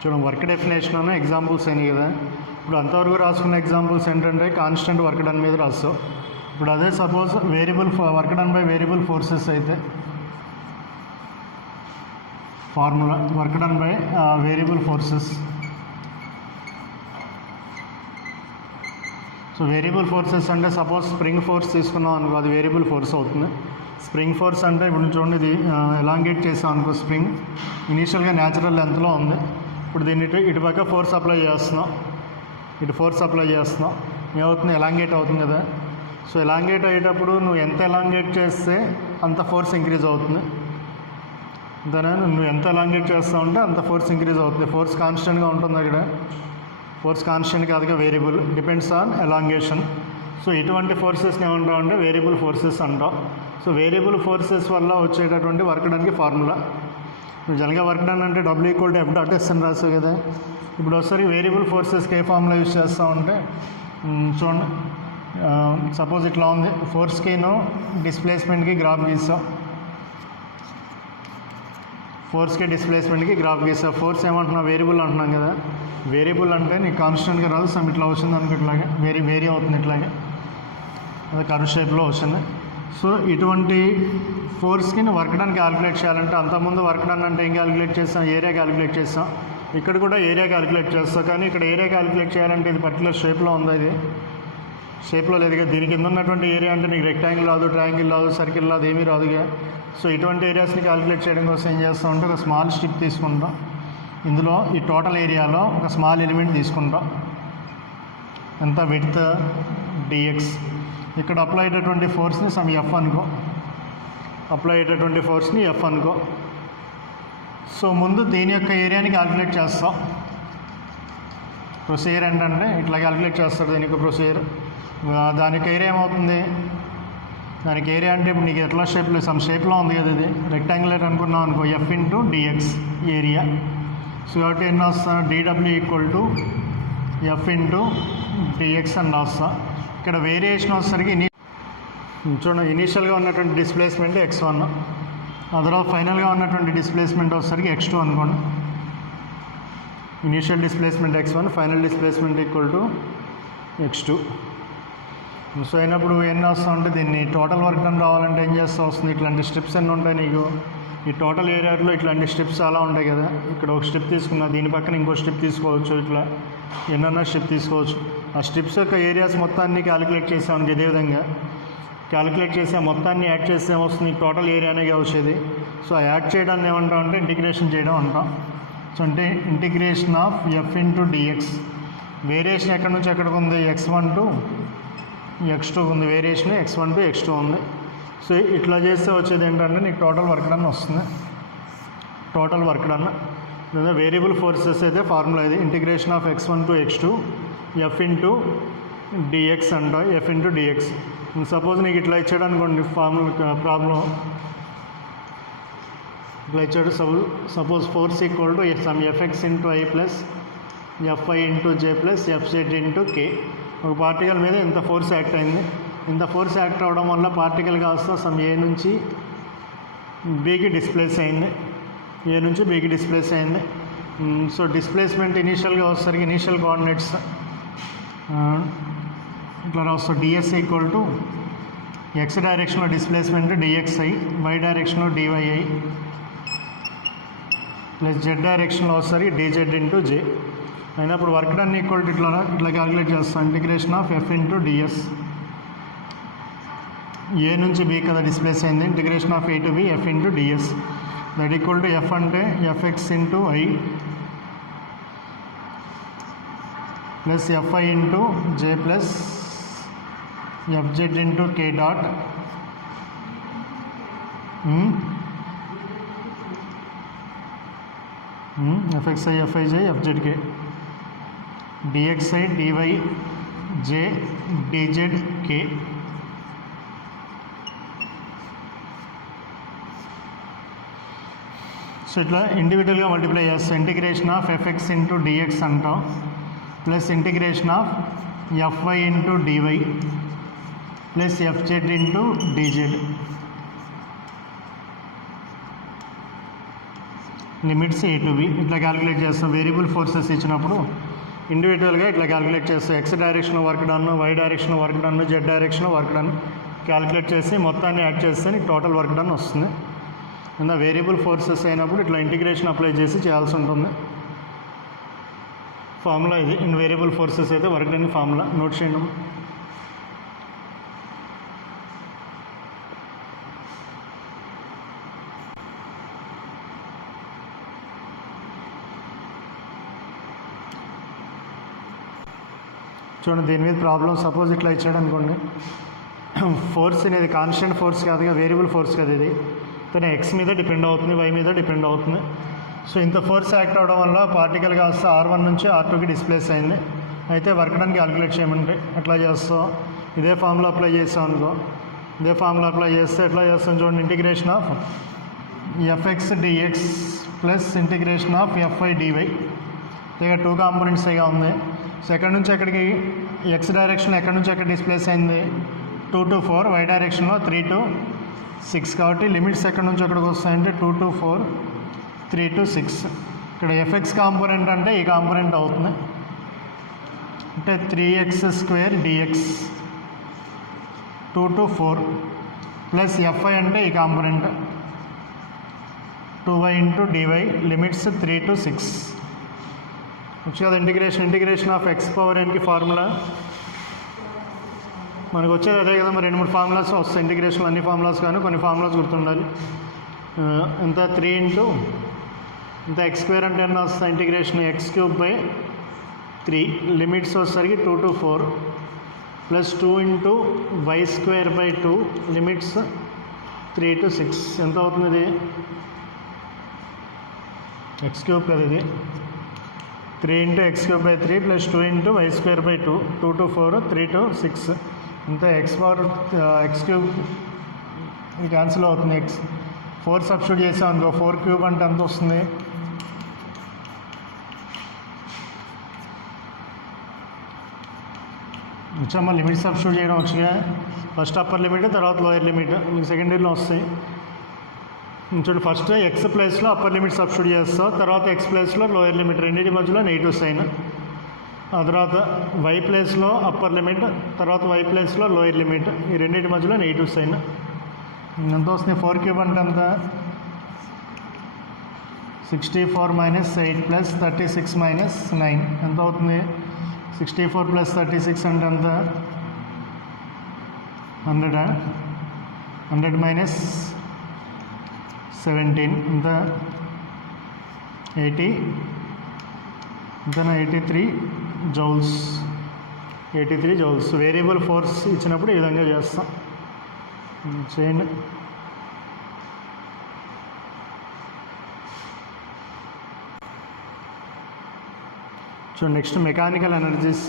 చూడండి work definition examples అయినాయి కదా. ఇప్పుడు అంతవరకు రాసుకున్న ఎగ్జాంపుల్స్ ఏంటంటే కాన్స్టెంట్ వర్క్ డన్ మీద రాస్తావు. ఇప్పుడు అదే suppose variable work done by variable forces అయితే formula work done by variable forces. So variable forces అంటే సపోజ్ స్ప్రింగ్ ఫోర్స్ తీసుకున్నాం అనుకో, అది వేరియబుల్ ఫోర్స్ అవుతుంది. స్ప్రింగ్ ఫోర్స్ అంటే ఇప్పుడు చూడండి, ఇది ఎలాంగేట్ చేసాం అనుకో, స్ప్రింగ్ ఇనీషియల్గా న్యాచురల్ లెంత్లో ఉంది. ఇప్పుడు దీన్ని ఇటు పక్క ఫోర్స్ అప్లై చేస్తున్నాం, ఇటు ఫోర్స్ అప్లై చేస్తున్నాం, ఏమవుతుంది, ఎలాంగేట్ అవుతుంది కదా. సో ఎలాంగేట్ అయ్యేటప్పుడు నువ్వు ఎంత ఎలాంగేట్ చేస్తే అంత ఫోర్స్ ఇంక్రీజ్ అవుతుంది. అంతేనా, నువ్వు ఎంత ఎలాంగేట్ చేస్తూ ఉంటే అంత ఫోర్స్ ఇంక్రీజ్ అవుతుంది. ఫోర్స్ కాన్స్టెంట్గా ఉంటుంది అక్కడ, ఫోర్స్ కాన్స్టెంట్ కాదుగా, variable, depends on elongation. So ఇటువంటి ఫోర్సెస్ని ఏమంటాం అంటే వేరియబుల్ ఫోర్సెస్ అంటాం. సో వేరియబుల్ ఫోర్సెస్ వల్ల వచ్చేటటువంటి వర్క్ డన్కి ఫార్ములా. జనరల్గా వర్క్ డన్ అంటే W=F.S అని రాసావు కదా. ఇప్పుడు ఒకసారి వేరియబుల్ ఫోర్సెస్కి ఏ ఫార్ములా యూజ్ చేస్తూ ఉంటే చూడండి, సపోజ్ ఇట్లా ఉంది, ఫోర్స్కిను డిస్ప్లేస్మెంట్కి గ్రాఫ్ గీస్తాం, ఫోర్స్కి డిస్ప్లేస్మెంట్కి గ్రాఫ్ గీస్తాం. ఫోర్స్ ఏమంటున్నా, వేరియబుల్ అంటున్నాం కదా. వేరియబుల్ అంటే నీకు కాన్స్టెంట్గా రాదు, సమ్ ఇట్లా వచ్చింది అనుకో, ఇట్లాగే వేరీ అవుతుంది, ఇట్లాగే అది కర్వ్ షేప్లో వచ్చింది. సో ఇటువంటి ఫోర్స్కి వర్క్ డన్ క్యాలిక్యులేట్ చేయాలంటే, అంతకుముందు వర్క్ డన్ అంటే ఏం క్యాలిక్యులేట్ చేస్తాం, ఏరియా క్యాలిక్యులేట్ చేస్తాం. ఇక్కడ కూడా ఏరియా క్యాలిక్యులేట్ చేస్తాం, కానీ ఇక్కడ ఏరియా క్యాలిక్యులేట్ చేయాలంటే ఇది పర్టికులర్ షేప్లో ఉంది, ఇది షేప్లో లేదు కదా. దీని కింద ఉన్నటువంటి ఏరియా అంటే నీకు రెక్టాంగిల్ రాదు, ట్రయాంగిల్ రాదు, సర్కిల్ రాదు, ఏమీ రాదుగా. సో ఇటువంటి ఏరియాస్ని క్యాలిక్యులేట్ చేయడం కోసం ఏం చేస్తాం అంటే ఒక స్మాల్ స్ట్రిప్ తీసుకుంటాం. ఇందులో ఈ టోటల్ ఏరియాలో ఒక స్మాల్ ఎలిమెంట్ తీసుకుంటాం, ఎంత, విడ్త్ dx. ఇక్కడ అప్లై అయ్యేటటువంటి ఫోర్స్ని సమ్ F అనుకో, అప్లై అయ్యేటటువంటి ఫోర్స్ని F అనుకో. సో ముందు దీని యొక్క ఏరియాని క్యాలిక్యులేట్ చేస్తాం. ప్రొసీజర్ ఏంటంటే ఇట్లా క్యాలిక్యులేట్ చేస్తారు దీనికి ప్రొసీజర్. దానికి ఏరియా ఏమవుతుంది, దానికి ఏరియా అంటే ఇప్పుడు నీకు ఎట్లా షేప్లో, సమ్ షేప్లో ఉంది కదా, ఇది రెక్టాంగులర్ అనుకున్నాం అనుకో, F×dx ఏరియా. సో కాబట్టి ఎన్ని వస్తా, dW=F×dx అని రాస్తా. ఇక్కడ వేరియేషన్ వచ్చేసరికి చూడండి, ఇనీషియల్గా ఉన్నటువంటి డిస్ప్లేస్మెంట్ x1, అదర్వైజ్ ఫైనల్గా ఉన్నటువంటి డిస్ప్లేస్మెంట్ వచ్చేసరికి x2 అనుకోండి. Initial displacement x1, final displacement x2. So అయినప్పుడు ఎన్ని వస్తూ ఉంటే దీన్ని టోటల్ వర్క్ డన్ రావాలంటే ఏం చేస్తూ వస్తుంది, ఇట్లాంటి స్ట్రిప్స్ ఎన్ని ఉంటాయి నీకు, ఈ టోటల్ ఏరియాలో ఇట్లాంటి స్ట్రిప్స్ చాలా ఉంటాయి కదా. ఇక్కడ ఒక స్ట్రిప్ తీసుకున్నా, దీని పక్కన ఇంకో స్ట్రిప్ తీసుకోవచ్చు, ఇట్లా ఎన్నన్నా స్ట్రిప్ తీసుకోవచ్చు. ఆ స్ట్రిప్స్ యొక్క ఏరియాస్ మొత్తాన్ని క్యాలిక్యులేట్ చేసామని ఇదే విధంగా క్యాలిక్యులేట్ చేసే మొత్తాన్ని యాడ్ చేస్తే ఏమొస్తుంది, టోటల్ ఏరియానే వచ్చేది. సో ఆ యాడ్ చేయడాన్ని ఏమంటాం అంటే ఇంటిగ్రేషన్ చేయడం అంటాం. సో అంటే ఇంటిగ్రేషన్ ఆఫ్ F×dx. వేరియేషన్ ఎక్కడి నుంచి ఎక్కడికి ఉంది, x1 to x2 ఉంది, వేరియేషన్ x1 to x2 ఉంది. సో ఇట్లా చేస్తే వచ్చేది ఏంటంటే నీకు టోటల్ వర్క్ డన్ వస్తుంది, టోటల్ వర్క్ డన్. లేదా వేరియబుల్ ఫోర్సెస్ అయితే ఫార్ములా ఇది, integration of x1 to x2 F×dx అంట, F×dx. సపోజ్ నీకు ఇట్లా ఇచ్చాడు అనుకోండి ఫార్ములా ప్రాబ్లం, ఇట్లా ఇచ్చాడు, suppose force equal to some Fx×I plus Fy×J plus Fz×K. ఒక పార్టికల్ మీద ఇంత ఫోర్స్ యాక్ట్ అయింది, ఇంత ఫోర్స్ యాక్ట్ అవ్వడం వల్ల పార్టికల్ కాస్త సమ్ A నుంచి Bకి డిస్ప్లేస్ అయింది, A నుంచి Bకి డిస్ప్లేస్ అయింది. సో డిస్ప్లేస్మెంట్ ఇనీషియల్గా వచ్చేసరికి ఇనీషియల్ కోఆర్డినేట్స్ ఇట్లా రాస్తాం, ds ఈక్వల్ టు x డైరెక్షన్లో డిస్ప్లేస్మెంట్ dxi, y డైరెక్షన్లో dyi ప్లస్ z డైరెక్షన్లో వచ్చేసరికి dz×J. అయినప్పుడు వర్క్ డన్ ఈక్వల్ టు ఇట్లా క్యాలిక్యులేట్ చేస్తాం, ఇంటిగ్రేషన్ ఆఫ్ F×ds. A నుంచి B కదా డిస్ప్లేస్ అయింది, integration of A to B F×ds. That equal to F అంటే Fx×I plus Fy×J plus Fz×K dot Fxi Fij Fzk dxi dy j dzk. So ఇట్లా ఇండివిజువల్గా multiply చేస్తాం, integration of Fx×dx అంటాం plus integration of Fy×dy plus Fz×dz. Limits A to B ఇట్లా calculate చేస్తాం. Variable forces ఇచ్చినప్పుడు ఇండివిజువల్గా ఇట్లా calculate చేస్తాం. X direction work done, Y direction work done, Z direction work done calculate చేసి మొత్తాన్ని యాడ్ చేస్తే నీకు టోటల్ వర్క్ డన్ వస్తుంది. ఇంకా వేరియబుల్ ఫోర్సెస్ అయినప్పుడు ఇట్లా ఇంటిగ్రేషన్ అప్లై చేసి చేయాల్సి ఉంటుంది. ఫార్ములా ఇది. ఇన్ వేరియబుల్ ఫోర్సెస్ అయితే వర్క్ డన్ ఫార్ములా నోట్ చేయండి. చూడండి దీని మీద ప్రాబ్లం సపోజ్ ఇట్లా ఇచ్చాడు అనుకోండి. ఫోర్స్ అనేది కాన్స్టెంట్ ఫోర్స్ కాదుగా, వేరియబుల్ ఫోర్స్ కదా ఇది. తన ఎక్స్ మీద డిపెండ్ అవుతుంది, వై మీద డిపెండ్ అవుతుంది. సో ఇంత ఫోర్స్ యాక్ట్ అవడం వల్ల పార్టికల్ కాస్త R1 నుంచి R2కి డిస్ప్లేస్ అయింది. అయితే వర్క్ డన్ క్యాలిక్యులేట్ చేయమంటే ఎట్లా చేస్తాం, ఇదే ఫార్ములా అప్లై చేస్తాం అనుకో. ఇదే ఫార్ములా అప్లై చేస్తే ఎట్లా చేస్తాం చూడండి. Integration of FX DX plus integration of FI DY. ఇక 2 కాంపోనెంట్స్ ఇక ఉంది. సో ఎక్కడి నుంచి ఎక్కడికి ఎక్స్ డైరెక్షన్ ఎక్కడి నుంచి ఎక్కడ డిస్ప్లేస్ అయింది 2 to 4, వై డైరెక్షన్లో 3 to 6. కాబట్టి లిమిట్స్ ఎక్కడి నుంచి ఎక్కడికి వస్తాయంటే 2 to 4, 3 to 6. ఇక్కడ ఎఫ్ఎక్స్ కాంపోనెంట్ అంటే ఈ కాంపోనెంట్ అవుతుంది, అంటే 3x² dx 2 to 4 plus FI అంటే ఈ కాంపోనెంట్ 2y into dy లిమిట్స్ 3 to 6. వచ్చి కదా ఇంటిగ్రేషన్ ఆఫ్ ఎక్స్ పవర్ ఎన్కి ఫార్ములా మనకు వచ్చేది అదే కదా. మరి 2-3 ఫార్ములాస్ వస్తాయి ఇంటిగ్రేషన్. అన్ని ఫార్ములాస్ కానీ కొన్ని ఫార్ములాస్ గుర్తుండాలి. ఎంత 3 into ఇంత x² అంటే ఎన్న వస్తాయి ఇంటిగ్రేషన్ x³/3 లిమిట్స్ వచ్చేసరికి 2 to 4 plus 2 into y²/2 limits 3 to 6. ఎంత అవుతుంది ఇది x³ కదా ఇది. 3 into x³/3 plus 2 into y²/2 2 to 4 3 to 6. ఇంత x³ ఇది క్యాన్సిల్ అవుతుంది. 4 సబ్స్టిట్యూట్ చేసాం అనుకో, 4³ అంటే ఎంత వస్తుంది వచ్చామా. లిమిట్ సబ్స్టిట్యూట్ చేయడం వచ్చిగా ఫస్ట్ అప్పర్ లిమిట్ తర్వాత లోయర్ లిమిట్ మీకు సెకండ్ ఇయర్లో వస్తాయి. చూడండి ఫస్ట్ ఎక్స్ ప్లేస్లో అప్పర్ లిమిట్ సబ్స్టిట్యూట్ చేస్తావు, తర్వాత ఎక్స్ ప్లేస్లో లోయర్ లిమిట్, రెండింటి మధ్యలో నెగిటివ్ సైన్. ఆ తర్వాత వై ప్లేస్లో అప్పర్ లిమిట్, తర్వాత వై ప్లేస్లో లోయర్ లిమిట్, ఈ రెండింటి మధ్యలో నెగిటివ్ సైన్. ఎంత వస్తుంది 4³ అంటే ఎంత 64 - 8 ప్లస్ 36 - 9 ఎంత అవుతుంది 64 + 36 అంటే ఎంత 100 -17 ఎంత 80 ఇంతనా 83 జౌల్స్. 83 జౌల్స్. వేరియబుల్ ఫోర్స్ ఇచ్చినప్పుడు ఈ విధంగా చేస్తాం. చేయండి. చూడండి next mechanical energies.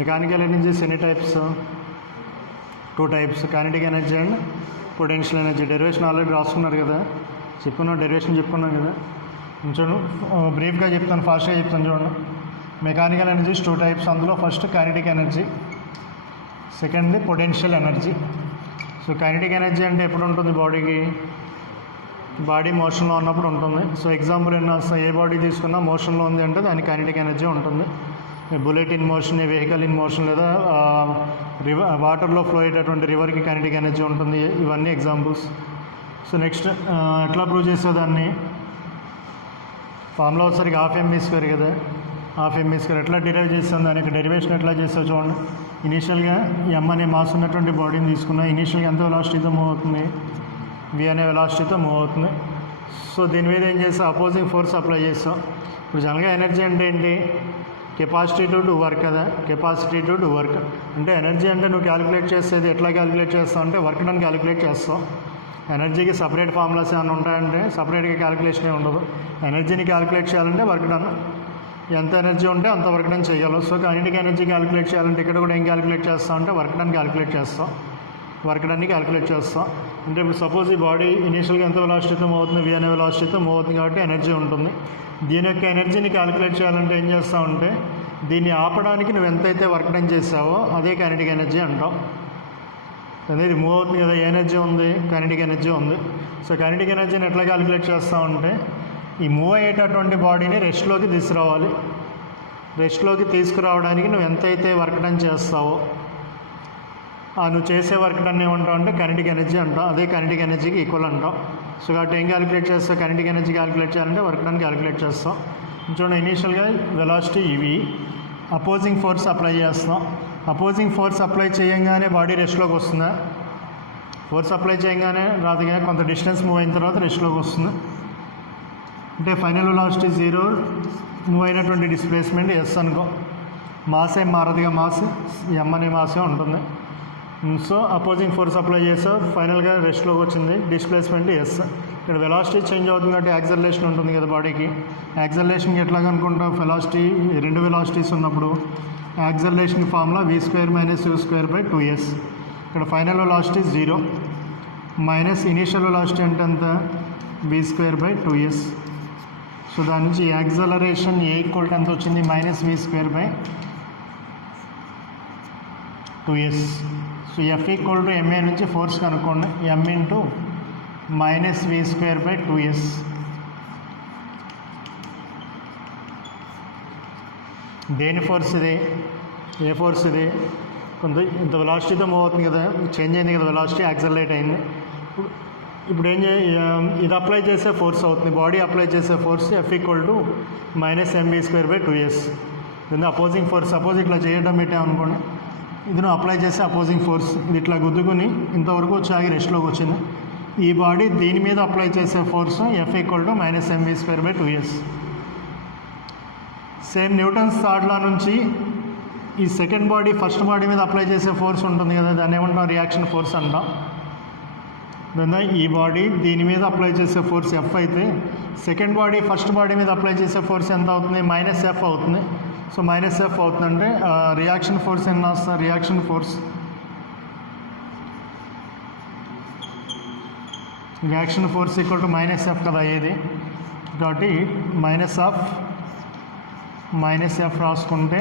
Mechanical energies ఎన్ని types 2 types, kinetic energy and potential energy. Derivation already రాసుకున్నారు కదా, డెరివేషన్ చెప్పుకున్నాం కదా. చూడండి బ్రీఫ్గా చెప్తాను, ఫాస్ట్గా చెప్తాను. చూడండి మెకానికల్ ఎనర్జీస్ 2 టైప్స్. అందులో ఫస్ట్ కైనెటిక్ ఎనర్జీ, సెకండ్ది potential energy. So kinetic energy అంటే ఎప్పుడు ఉంటుంది బాడీకి, బాడీ మోషన్లో ఉన్నప్పుడు ఉంటుంది. సో ఎగ్జాంపుల్ ఎన్నో వస్తాయి, ఏ బాడీ తీసుకున్నా మోషన్లో ఉంది అంటే దానికి కైనెటిక్ ఎనర్జీ ఉంటుంది. Bullet in motion, vehicle in motion, లేదా వాటర్లో ఫ్లో అయ్యేటటువంటి రివర్కి కైనెటిక్ ఎనర్జీ ఉంటుంది. ఇవన్నీ ఎగ్జాంపుల్స్. సో నెక్స్ట్ ఎట్లా ప్రూవ్ చేసేదాన్ని, ఫార్ములా వచ్చేసరికి ½ mv² కదా, ½ mv² ఎట్లా డిరైవ్ చేస్తాం, దానికి డెరివేషన్ ఎట్లా చేస్తావు చూడండి. ఇనీషియల్గా m అనే మాస్ ఉన్నటువంటి బాడీని తీసుకున్నా, ఇనీషియల్గా ఎంత వెలాసిటీతో మూవ్ అవుతుంది, v అనే వెలాసిటీతో మూవ్ అవుతుంది. సో దీని మీద ఏం చేస్తాం, అపోజింగ్ ఫోర్స్ అప్లై చేస్తాం. ఇప్పుడు జనరల్గా ఎనర్జీ అంటే ఏంటి, కెపాసిటీ టు డూ వర్క్ కదా, కెపాసిటీ టు డూ వర్క్ అంటే ఎనర్జీ అంటే నువ్వు క్యాలిక్యులేట్ చేసేది ఎట్లా క్యాలిక్యులేట్ చేస్తావు అంటే వర్క్ డన్ క్యాలిక్యులేట్ చేస్తావు. ఎనర్జీకి సపరేట్ ఫార్ములాస్ ఏమైనా ఉంటాయంటే సపరేట్గా క్యాలిక్యులేషన్ ఉండదు. ఎనర్జీని క్యాలిక్యులేట్ చేయాలంటే వర్క్ డన్, ఎంత ఎనర్జీ ఉంటే అంత వర్క్ డన్ చేయాలి. సో కైనెటిక్ ఎనర్జీ క్యాలిక్యులేట్ చేయాలంటే ఇక్కడ కూడా ఏం క్యాలిక్యులేట్ చేస్తాం అంటే వర్క్ డన్ క్యాలిక్యులేట్ చేస్తాం. వర్క్ డన్ని క్యాలిక్యులేట్ చేస్తాం అంటే ఇప్పుడు సపోజ్ ఈ బాడీ ఇనీషియల్గా ఎంత వెలాసిటీతో మూవ్ అవుతుంది, v అనే వెలాసిటీతో మూవ్ అవుతుంది కాబట్టి ఎనర్జీ ఉంటుంది. దీని యొక్క ఎనర్జీని క్యాలిక్యులేట్ చేయాలంటే ఏం చేస్తామంటే దీన్ని ఆపడానికి నువ్వు ఎంతైతే వర్క్ డన్ చేసావో అదే కైనెటిక్ ఎనర్జీ అంటాం. అనేది మూవ్ అవుతుంది కదా, ఏ ఎనర్జీ ఉంది, కైనెటిక్ ఎనర్జీ ఉంది. సో కైనెటిక్ ఎనర్జీని ఎట్లా క్యాలిక్యులేట్ చేస్తామంటే ఈ మూవ్ అయ్యేటటువంటి బాడీని రెస్ట్లోకి తీసుకురావాలి. రెస్ట్లోకి తీసుకురావడానికి నువ్వు ఎంతైతే వర్క్ డన్ చేస్తావో నువ్వు చేసే వర్క్ డన్ ఏమంటావు అంటే కైనెటిక్ ఎనర్జీ అంటావు. అదే కైనెటిక్ ఎనర్జీకి ఈక్వల్ అంటావు. సో కాబట్టి ఏం క్యాలిక్యులేట్ చేస్తావు? కైనెటిక్ ఎనర్జీ క్యాలిక్యులేట్ చేయాలంటే వర్క్ డన్ క్యాలిక్యులేట్ చేస్తాం. చూడండి, ఇనీషియల్గా వెలాసిటీ ఇవి, అపోజింగ్ ఫోర్స్ అప్లై చేస్తాం. అపోజింగ్ ఫోర్స్ అప్లై చేయంగానే బాడీ రెస్ట్లోకి వస్తుందా? ఫోర్స్ అప్లై చేయగానే రాదుగా, కొంత డిస్టెన్స్ మూవ్ అయిన తర్వాత రెస్ట్లోకి వస్తుంది. అంటే ఫైనల్ వెలాసిటీ 0, మూవ్ అయినటువంటి డిస్ప్లేస్మెంట్ ఎస్ అనుకో. మాస్ ఏం మారదుగా, మాస్ ఎమ్ అనే మాసే ఉంటుంది. సో అపోజింగ్ ఫోర్స్ అప్లై చేసావు, ఫైనల్గా రెస్ట్లోకి వచ్చింది, డిస్ప్లేస్మెంట్ ఎస్. ఇక్కడ వెలాసిటీ చేంజ్ అవుతుంది కాబట్టి యాక్సలరేషన్ ఉంటుంది కదా బాడీకి. యాక్సలరేషన్కి ఎట్లా కనుక్కుంటాం? వెలాసిటీ, రెండు వెలాసిటీస్ ఉన్నప్పుడు యాక్సలరేషన్ ఫార్ములా v²-u²/2s. ఇక్కడ final velocity 0 minus initial velocity అంటే ఎంత? v²/2s. సో దాని నుంచి యాక్సలరేషన్ ఏ ఈక్వల్ ఎంత వచ్చింది? -v²/2s. సో F = ma నుంచి ఫోర్స్ కనుక్కోండి, m × -v²/2s. దేని ఫోర్స్ ఇది? ఏ ఫోర్స్ ఇది? కొంత ఇంత వెలాసిటీతో మూవ్ అవుతుంది కదా, చేంజ్ అయింది కదా వెలాసిటీ, యాక్సలరేట్ అయింది. ఇప్పుడు ఏం ఇది అప్లై చేసే ఫోర్స్ అవుతుంది, బాడీ అప్లై చేసే ఫోర్స్ F = -mv²/2s. దీన్ని అపోజింగ్ ఫోర్స్. సపోజ్ ఇట్లా చేయడం పెట్టామనుకోండి, ఇది నువ్వు అప్లై చేసే అపోజింగ్ ఫోర్స్. ఇది ఇట్లా గుద్దుకుని ఇంతవరకు వచ్చి రెస్ట్లోకి వచ్చింది. ఈ బాడీ దీని మీద అప్లై చేసే force F = -mv²/2s. Same Newton's third law నుంచి ఈ సెకండ్ బాడీ ఫస్ట్ బాడీ మీద అప్లై చేసే ఫోర్స్ ఉంటుంది కదా, దాన్ని ఏమంటాం? రియాక్షన్ ఫోర్స్ అంటాం. దాన్ని ఈ బాడీ దీని మీద అప్లై చేసే ఫోర్స్ F అయితే, సెకండ్ బాడీ ఫస్ట్ బాడీ మీద అప్లై చేసే ఫోర్స్ ఎంత అవుతుంది? -F అవుతుంది. సో -F అవుతుందంటే రియాక్షన్ ఫోర్స్ ఎంత వస్తుంది? రియాక్షన్ ఫోర్స్ -F కదా అయ్యేది. కాబట్టి -F రాసుకుంటే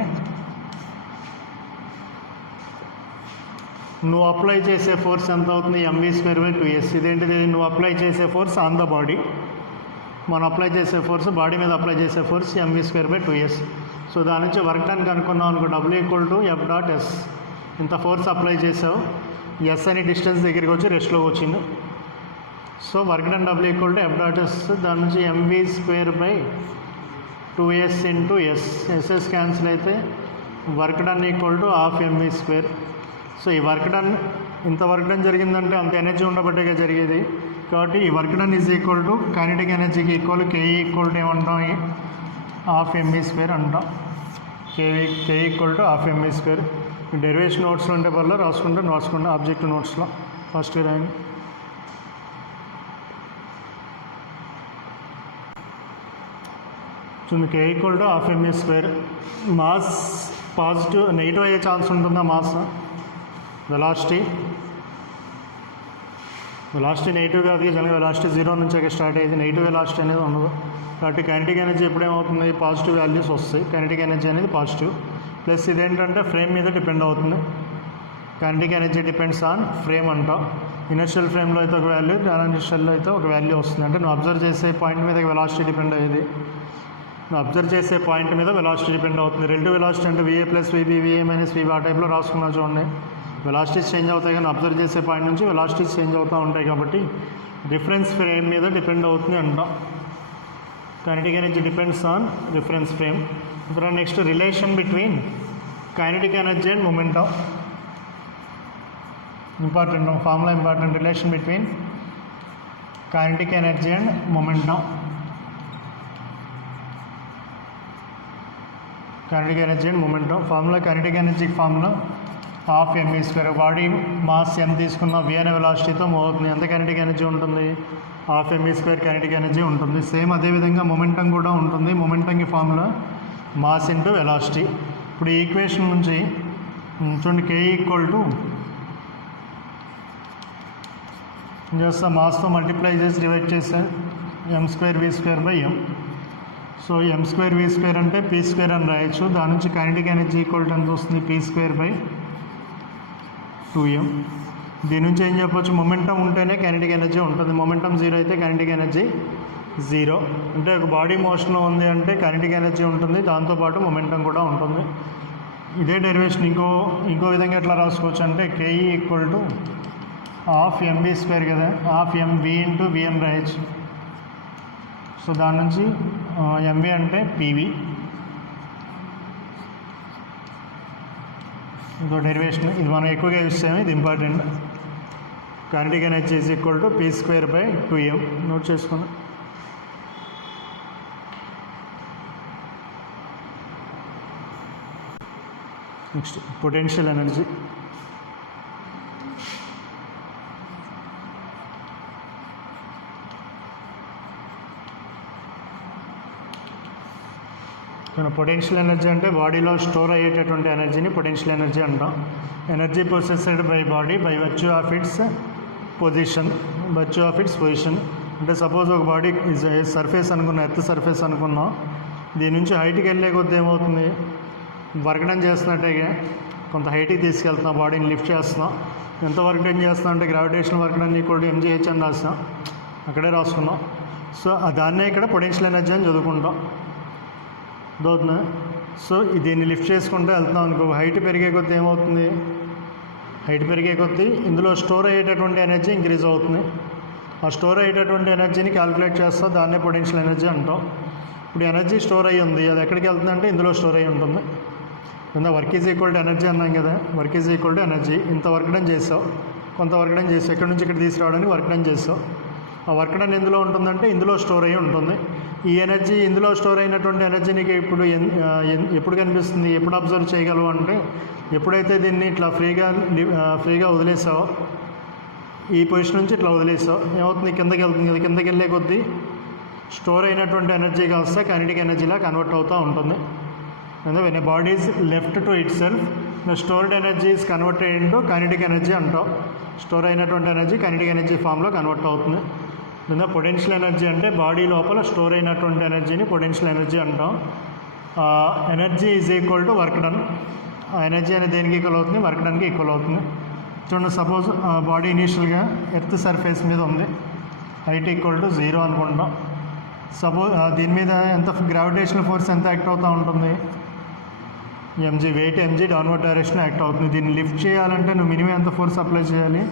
నువ్వు అప్లై చేసే ఫోర్స్ ఎంత అవుతుంది? mv²/2s. ఇదేంటిది? నువ్వు అప్లై చేసే ఫోర్స్ ఆన్ ద బాడీ. మనం అప్లై చేసే ఫోర్స్, బాడీ మీద అప్లై చేసే ఫోర్స్ mv²/2s. సో దాని నుంచి వర్క్ డన్ కనుక్కున్నాం అనుకో, W = F.S. ఇంత ఫోర్స్ అప్లై చేసావు, ఎస్ అని డిస్టెన్స్ దగ్గరికి వచ్చి రెస్ట్లోకి వచ్చింది. So work done W = F.S. దాని నుంచి mv²/2s × s. ఎస్ఎస్ క్యాన్సిల్ అయితే వర్క్ డన్ = ½ mv². సో ఈ వర్క్ డన్, ఇంత వర్క్ డన్ జరిగిందంటే అంత ఎనర్జీ ఉండబట్టేగా జరిగేది. కాబట్టి ఈ వర్క్ డన్ = కైనెటిక్ ఎనర్జీకి ఈక్వల్. K = ఏమంటాం? ½ mv² అంటాం. K = ½ mv². డెరివేషన్ నోట్స్లో ఉంటే వల్ల రాసుకుంటే ఆబ్జెక్టివ్ నోట్స్లో ఫస్ట్ రాయండి. చూడండి, K = ½ mv². Mass positive, negative అయ్యే ఛాన్స్ ఉంటుందా? మాస్ వెలాసిటీ నెగిటివ్ కాదు, జనరల్ వెలాసిటీ 0 నుంచి స్టార్ట్ అయ్యేది, నెగిటివ్ వెలాసిటీ అనేది ఉండదు. కాబట్టి కైనెటిక్ ఎనర్జీ ఎప్పుడేమవుతుంది? పాజిటివ్ వాల్యూస్ వస్తాయి. కైనెటిక్ ఎనర్జీ అనేది పాజిటివ్. ప్లస్ ఇదేంటంటే ఫ్రేమ్ మీద డిపెండ్ అవుతుంది. Kinetic energy depends on frame అంటాం. ఇనర్షియల్ ఫ్రేమ్లో అయితే ఒక వాల్యూ, టాంజెన్షియల్లో అయితే ఒక వాల్యూ వస్తుంది. అంటే నువ్వు అబ్జర్వ్ చేసే పాయింట్ మీద వెలాసిటీ డిపెండ్ అయ్యేది. నువ్వు అబ్జర్వ్ చేసే పాయింట్ మీద వెలాసిటీ డిపెండ్ అవుతుంది. రిలేటివ్ వెలాసిటీ అంటే VA + VB, VA - VB ఆ టైప్లో రాసుకున్నా చూడండి. వెలాసిటీస్ చేంజ్ అవుతాయి, కానీ అబ్జర్వ్ చేసే పాయింట్ నుంచి వెలాసిటీస్ చేంజ్ అవుతూ ఉంటాయి. కాబట్టి రిఫరెన్స్ ఫ్రేమ్ మీద డిపెండ్ అవుతుంది అంటాం. Kinetic energy depends on reference frame. తర్వాత next, relation between kinetic energy and momentum. Important formula, important. Relation between kinetic energy and momentum. Kinetic energy and momentum formula. Kinetic ఎనర్జీకి formula ½ mv². Body mass m తీసుకున్న v అనే వెలాసిటీతో move అవుతుంది. ఎంత kinetic energy ఉంటుంది? ½ mv² kinetic energy ఉంటుంది. Same అదేవిధంగా momentum కూడా ఉంటుంది. మొమెంటంకి ఫార్ములా మాస్ × వెలాసిటీ. ఇప్పుడు ఈ ఈక్వేషన్ నుంచి చూడండి, K = చేస్తా మాస్తో మల్టిప్లై చేసి డివైడ్ చేస్తే m²v²/m. సో m²v² అంటే p² అని రాయొచ్చు. దాని నుంచి కైనెటిక్ ఎనర్జీ ఈక్వల్ ఎంత వస్తుంది? p²/2m. దీని నుంచి ఏం చెప్పొచ్చు? మొమెంటం ఉంటేనే కైనెటిక్ ఎనర్జీ ఉంటుంది. మొమెంటం 0 అయితే కైనెటిక్ ఎనర్జీ 0. అంటే ఒక బాడీ మోషన్లో ఉంది అంటే కైనెటిక్ ఎనర్జీ ఉంటుంది, దాంతోపాటు మొమెంటం కూడా ఉంటుంది. ఇదే డెరివేషన్ ఇంకో విధంగా ఎట్లా రాసుకోవచ్చు అంటే KE ఈక్వల్ టు ½ mv² కదా, ½ mv ఇంటూ vn రాయచ్చు. సో దాని నుంచి mv అంటే PV. ఇంకో డెరివేషన్ ఇది మనం ఎక్కువగా యూజ్ చేయము, ఇది important. Kinetic energy is equal to p²/2m. Note చేసుకోండి. Next potential energy. Potential energy అంటే బాడీలో స్టోర్ అయ్యేటటువంటి ఎనర్జీని పొటెన్షియల్ ఎనర్జీ అంటాం. Energy possessed by body by virtue of its position. అంటే సపోజ్ ఒక బాడీ సర్ఫేస్ అనుకున్నాం, ఎర్త్ సర్ఫేస్ అనుకున్నాం. దీని నుంచి హైట్కి వెళ్ళే కొద్ది ఏమవుతుంది, వర్క్ డన్ చేస్తున్నట్టే కొంత హైట్కి తీసుకెళ్తున్నాం, బాడీని లిఫ్ట్ చేస్తున్నాం. ఎంత వర్క్ డన్ చేస్తున్నాం అంటే gravitational work done equal to mgh అని రాస్తాం, అక్కడే రాసుకున్నాం. సో దాన్నే ఇక్కడ పొటెన్షియల్ ఎనర్జీ అని చదువుకుంటాం. దోతున్నా. సో దీన్ని లిఫ్ట్ చేసుకుంటూ వెళ్తున్నాం అనుకో, హైట్ పెరిగే కొద్దీ ఏమవుతుంది, హైట్ పెరిగే కొద్దీ ఇందులో స్టోర్ అయ్యేటటువంటి ఎనర్జీ ఇంక్రీజ్ అవుతుంది. ఆ స్టోర్ అయ్యేటటువంటి ఎనర్జీని క్యాలిక్యులేట్ చేస్తాం, దాన్నే పొటెన్షియల్ ఎనర్జీ అంటాం. ఇప్పుడు ఎనర్జీ స్టోర్ అయ్యి ఉంది, అది ఎక్కడికి వెళ్తుంది అంటే ఇందులో స్టోర్ అయ్యి ఉంటుంది. Work is equal to energy అన్నాం కదా, work is equal to energy. ఇంత వర్క్ డన్ చేసావు, కొంత వర్క్ డన్ చేసావు, ఎక్కడి నుంచి ఇక్కడ తీసుకురావడానికి వర్క్ డన్ చేసావు. ఆ వర్క్ డన్ ఎందులో ఉంటుందంటే ఇందులో స్టోర్ అయ్యి ఉంటుంది. ఈ ఎనర్జీ, ఇందులో స్టోర్ అయినటువంటి ఎనర్జీ నీకు ఇప్పుడు ఎప్పుడు కనిపిస్తుంది, ఎప్పుడు అబ్జర్వ్ చేయగలవు అంటే ఎప్పుడైతే దీన్ని ఇట్లా ఫ్రీగా వదిలేసావో, ఈ పొజిషన్ నుంచి ఇట్లా వదిలేసావు, ఏమవుతుంది, కిందకి వెళ్తుంది కదా. కిందకి వెళ్ళే కొద్దీ స్టోర్ అయినటువంటి ఎనర్జీ కాస్త కైనెటిక్ ఎనర్జీలా కన్వర్ట్ అవుతూ ఉంటుంది. When a body is left to it self, the stored energy is converted into kinetic energy అంటాం. స్టోర్ అయినటువంటి ఎనర్జీ కైనెటిక్ ఎనర్జీ ఫామ్లో కన్వర్ట్ అవుతుంది. పొటెన్షియల్ ఎనర్జీ అంటే బాడీ లోపల స్టోర్ అయినటువంటి ఎనర్జీని పొటెన్షియల్ ఎనర్జీ అంటాం. Energy is equal to work done. ఆ ఎనర్జీ అనేది దేనికి ఈక్వల్ అవుతుంది, వర్క్ డన్కి ఈక్వల్ అవుతుంది. చూడండి, సపోజ్ బాడీ ఇనీషియల్గా ఎర్త్ సర్ఫేస్ మీద ఉంది, హైట్ ఈక్వల్ టు 0 అనుకుంటాం. సపోజ్ దీని మీద ఎంత గ్రావిటేషనల్ ఫోర్స్ ఎంత యాక్ట్ అవుతూ ఉంటుంది, mg, weight mg downward direction act అవుతుంది. దీన్ని లిఫ్ట్ చేయాలంటే నువ్వు మినిమం ఎంత ఫోర్స్ అప్లై చేయాలి,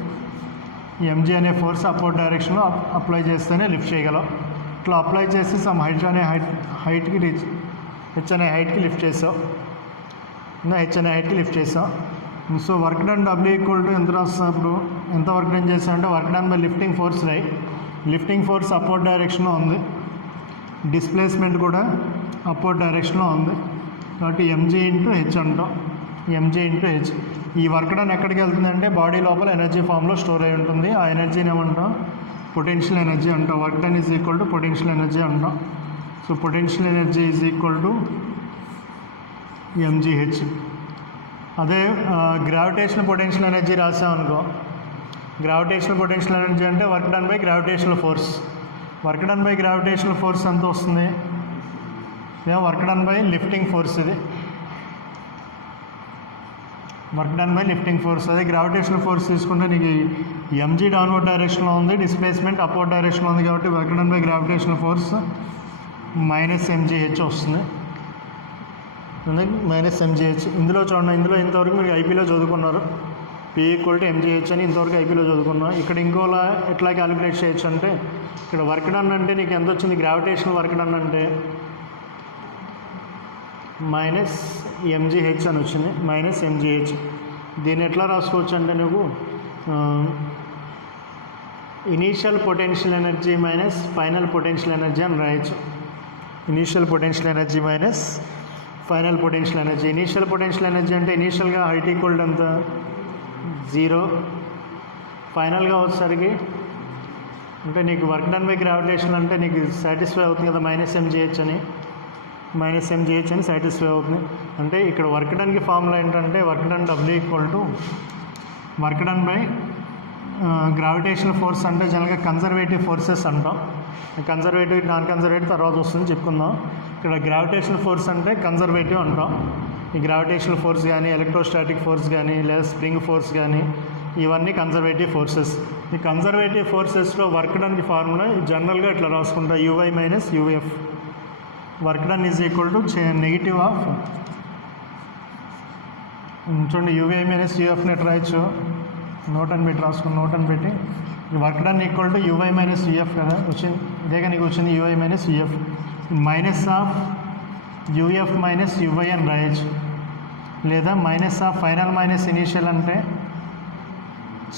mg అనే ఫోర్స్ అప్వర్డ్ డైరెక్షన్లో అప్లై చేస్తేనే లిఫ్ట్ చేయగలం. ఇట్లా అప్లై చేసి సమ్ హైట్ అనే హైట్కి హెచ్ అనే హైట్కి లిఫ్ట్ చేసావు, హెచ్ అనే హైట్కి లిఫ్ట్ చేసాం. So work done W equal to ఎంత రాస్తాం, ఇప్పుడు ఎంత వర్క్ డన్ చేసాం అంటే work done by lifting force lifting force upward డైరెక్షన్లో ఉంది, డిస్ప్లేస్మెంట్ కూడా అప్వర్డ్ డైరెక్షన్లో ఉంది. కాబట్టి mg ఇంటూ హెచ్ అంటాం, mg ఇంటూ హెచ్. ఈ వర్క్ డన్ ఎక్కడికి వెళ్తుందంటే బాడీ లోపల ఎనర్జీ ఫామ్లో స్టోర్ అయి ఉంటుంది. ఆ ఎనర్జీని ఏమంటాం, పొటెన్షియల్ ఎనర్జీ అంటాం. Work done is equal to potential energy అంటాం. So potential energy is equal to mgh. అదే గ్రావిటేషనల్ పొటెన్షియల్ ఎనర్జీ రాసామనుకో, గ్రావిటేషనల్ పొటెన్షియల్ ఎనర్జీ అంటే work done by gravitational force. Work done by gravitational force ఎంత వస్తుంది, work done by lifting force. ఇది work done by lifting force. అదే gravitational force తీసుకుంటే నీకు mg downward డైరెక్షన్లో ఉంది, డిస్ప్లేస్మెంట్ అప్వర్డ్ డైరెక్షన్లో ఉంది. కాబట్టి work done by gravitational force -mgh వస్తుంది, -mgh. ఇందులో చూడండి, ఇందులో ఇంతవరకు మీరు ఐపీలో చదువుకున్నారు, P ఈక్వల్ టు mgh అని ఇంతవరకు ఐపీలో చదువుకున్నాం. ఇక్కడ ఇంకోలా ఎట్లా క్యాలిక్యులేట్ చేయొచ్చు అంటే, ఇక్కడ వర్క్ డన్ అంటే నీకు ఎంత వచ్చింది, గ్రావిటేషనల్ వర్క్ డన్ అంటే -mgh అని వచ్చింది, -mgh. దీన్ని ఎట్లా రాసుకోవచ్చు అంటే నువ్వు initial potential energy minus final potential energy అని రాయొచ్చు. Initial potential energy minus final potential energy. Initial potential energy అంటే ఇనీషియల్గా హైట్ ఈక్వల్ ఎంత 0, ఫైనల్గా వచ్చేసరికి అంటే నీకు వర్క్ డన్ బై గ్రావిటేషన్ అంటే నీకు సాటిస్ఫై అవుతుంది కదా, -mgh అని సాటిస్ఫై అవుతుంది. అంటే ఇక్కడ వర్క్ డన్కి ఫార్ములా ఏంటంటే work done W equal to work done by gravitational force. అంటే జనరల్గా కన్జర్వేటివ్ ఫోర్సెస్ అంటాం. కన్జర్వేటివ్, నాన్ కన్జర్వేటివ్ తర్వాత వస్తుంది చెప్పుకుందాం. ఇక్కడ గ్రావిటేషనల్ ఫోర్స్ అంటే కన్జర్వేటివ్ అంటాం. ఈ గ్రావిటేషనల్ ఫోర్స్ కానీ, ఎలక్ట్రోస్టాటిక్ ఫోర్స్ కానీ, లేదా స్ప్రింగ్ ఫోర్స్ కానీ, ఇవన్నీ కన్జర్వేటివ్ ఫోర్సెస్. ఈ కన్జర్వేటివ్ ఫోర్సెస్లో వర్క్ డన్కి ఫార్ములా జనరల్గా ఇట్లా రాసుకుంటా UI minus UF. Work done is equal to negative of చూడండి యూవై మైనస్ యూఎఫ్ని ఎట్లా రాయొచ్చు, నోట్ అని పెట్టి రాసుకుని నోట్ అని పెట్టి work done equal to UI minus UF కదా వచ్చింది, ఇదే కానీ వచ్చింది UI minus UF minus of UF minus UI అని రాయొచ్చు, లేదా minus of final minus initial అంటే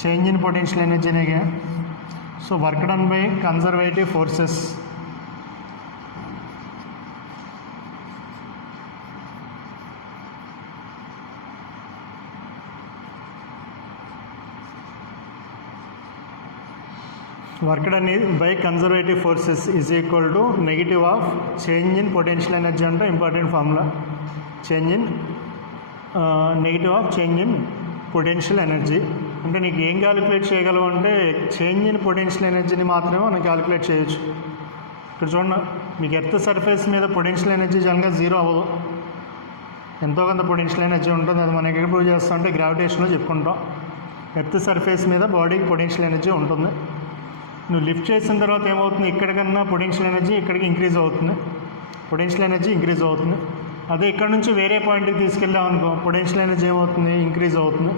చేంజ్ ఇన్ పొటెన్షియల్ ఎనర్జీనేగా. So work done by conservative forces. Work done by conservative forces is equal to negative of change in potential energy అంటే important formula, change in negative of change in potential energy. అంటే నీకు ఏం calculate చేయగలవు అంటే change in potential ఎనర్జీని మాత్రమే మనం calculate చేయొచ్చు. ఇక్కడ చూడండి మీకు ఎర్త్ సర్ఫేస్ మీద పొటెన్షియల్ ఎనర్జీ జనరల్గా జీరో అవ్వదు, ఎంతో కొంత పొటెన్షియల్ ఎనర్జీ ఉంటుంది. అది మనం ఎక్కడ ప్రూవ్ చేస్తాం అంటే గ్రావిటేషన్లో చెప్పుకుంటాం. ఎర్త్ సర్ఫేస్ మీద బాడీకి పొటెన్షియల్ ఎనర్జీ ఉంటుంది. నువ్వు లిఫ్ట్ చేసిన తర్వాత ఏమవుతుంది, ఇక్కడికన్నా పొటెన్షియల్ ఎనర్జీ ఇక్కడికి ఇంక్రీజ్ అవుతుంది, పొటెన్షియల్ ఎనర్జీ ఇంక్రీజ్ అవుతుంది. అదే ఇక్కడ నుంచి వేరే పాయింట్కి తీసుకెళ్ళాం అనుకో పొటెన్షియల్ ఎనర్జీ ఏమవుతుంది, ఇంక్రీజ్ అవుతుంది.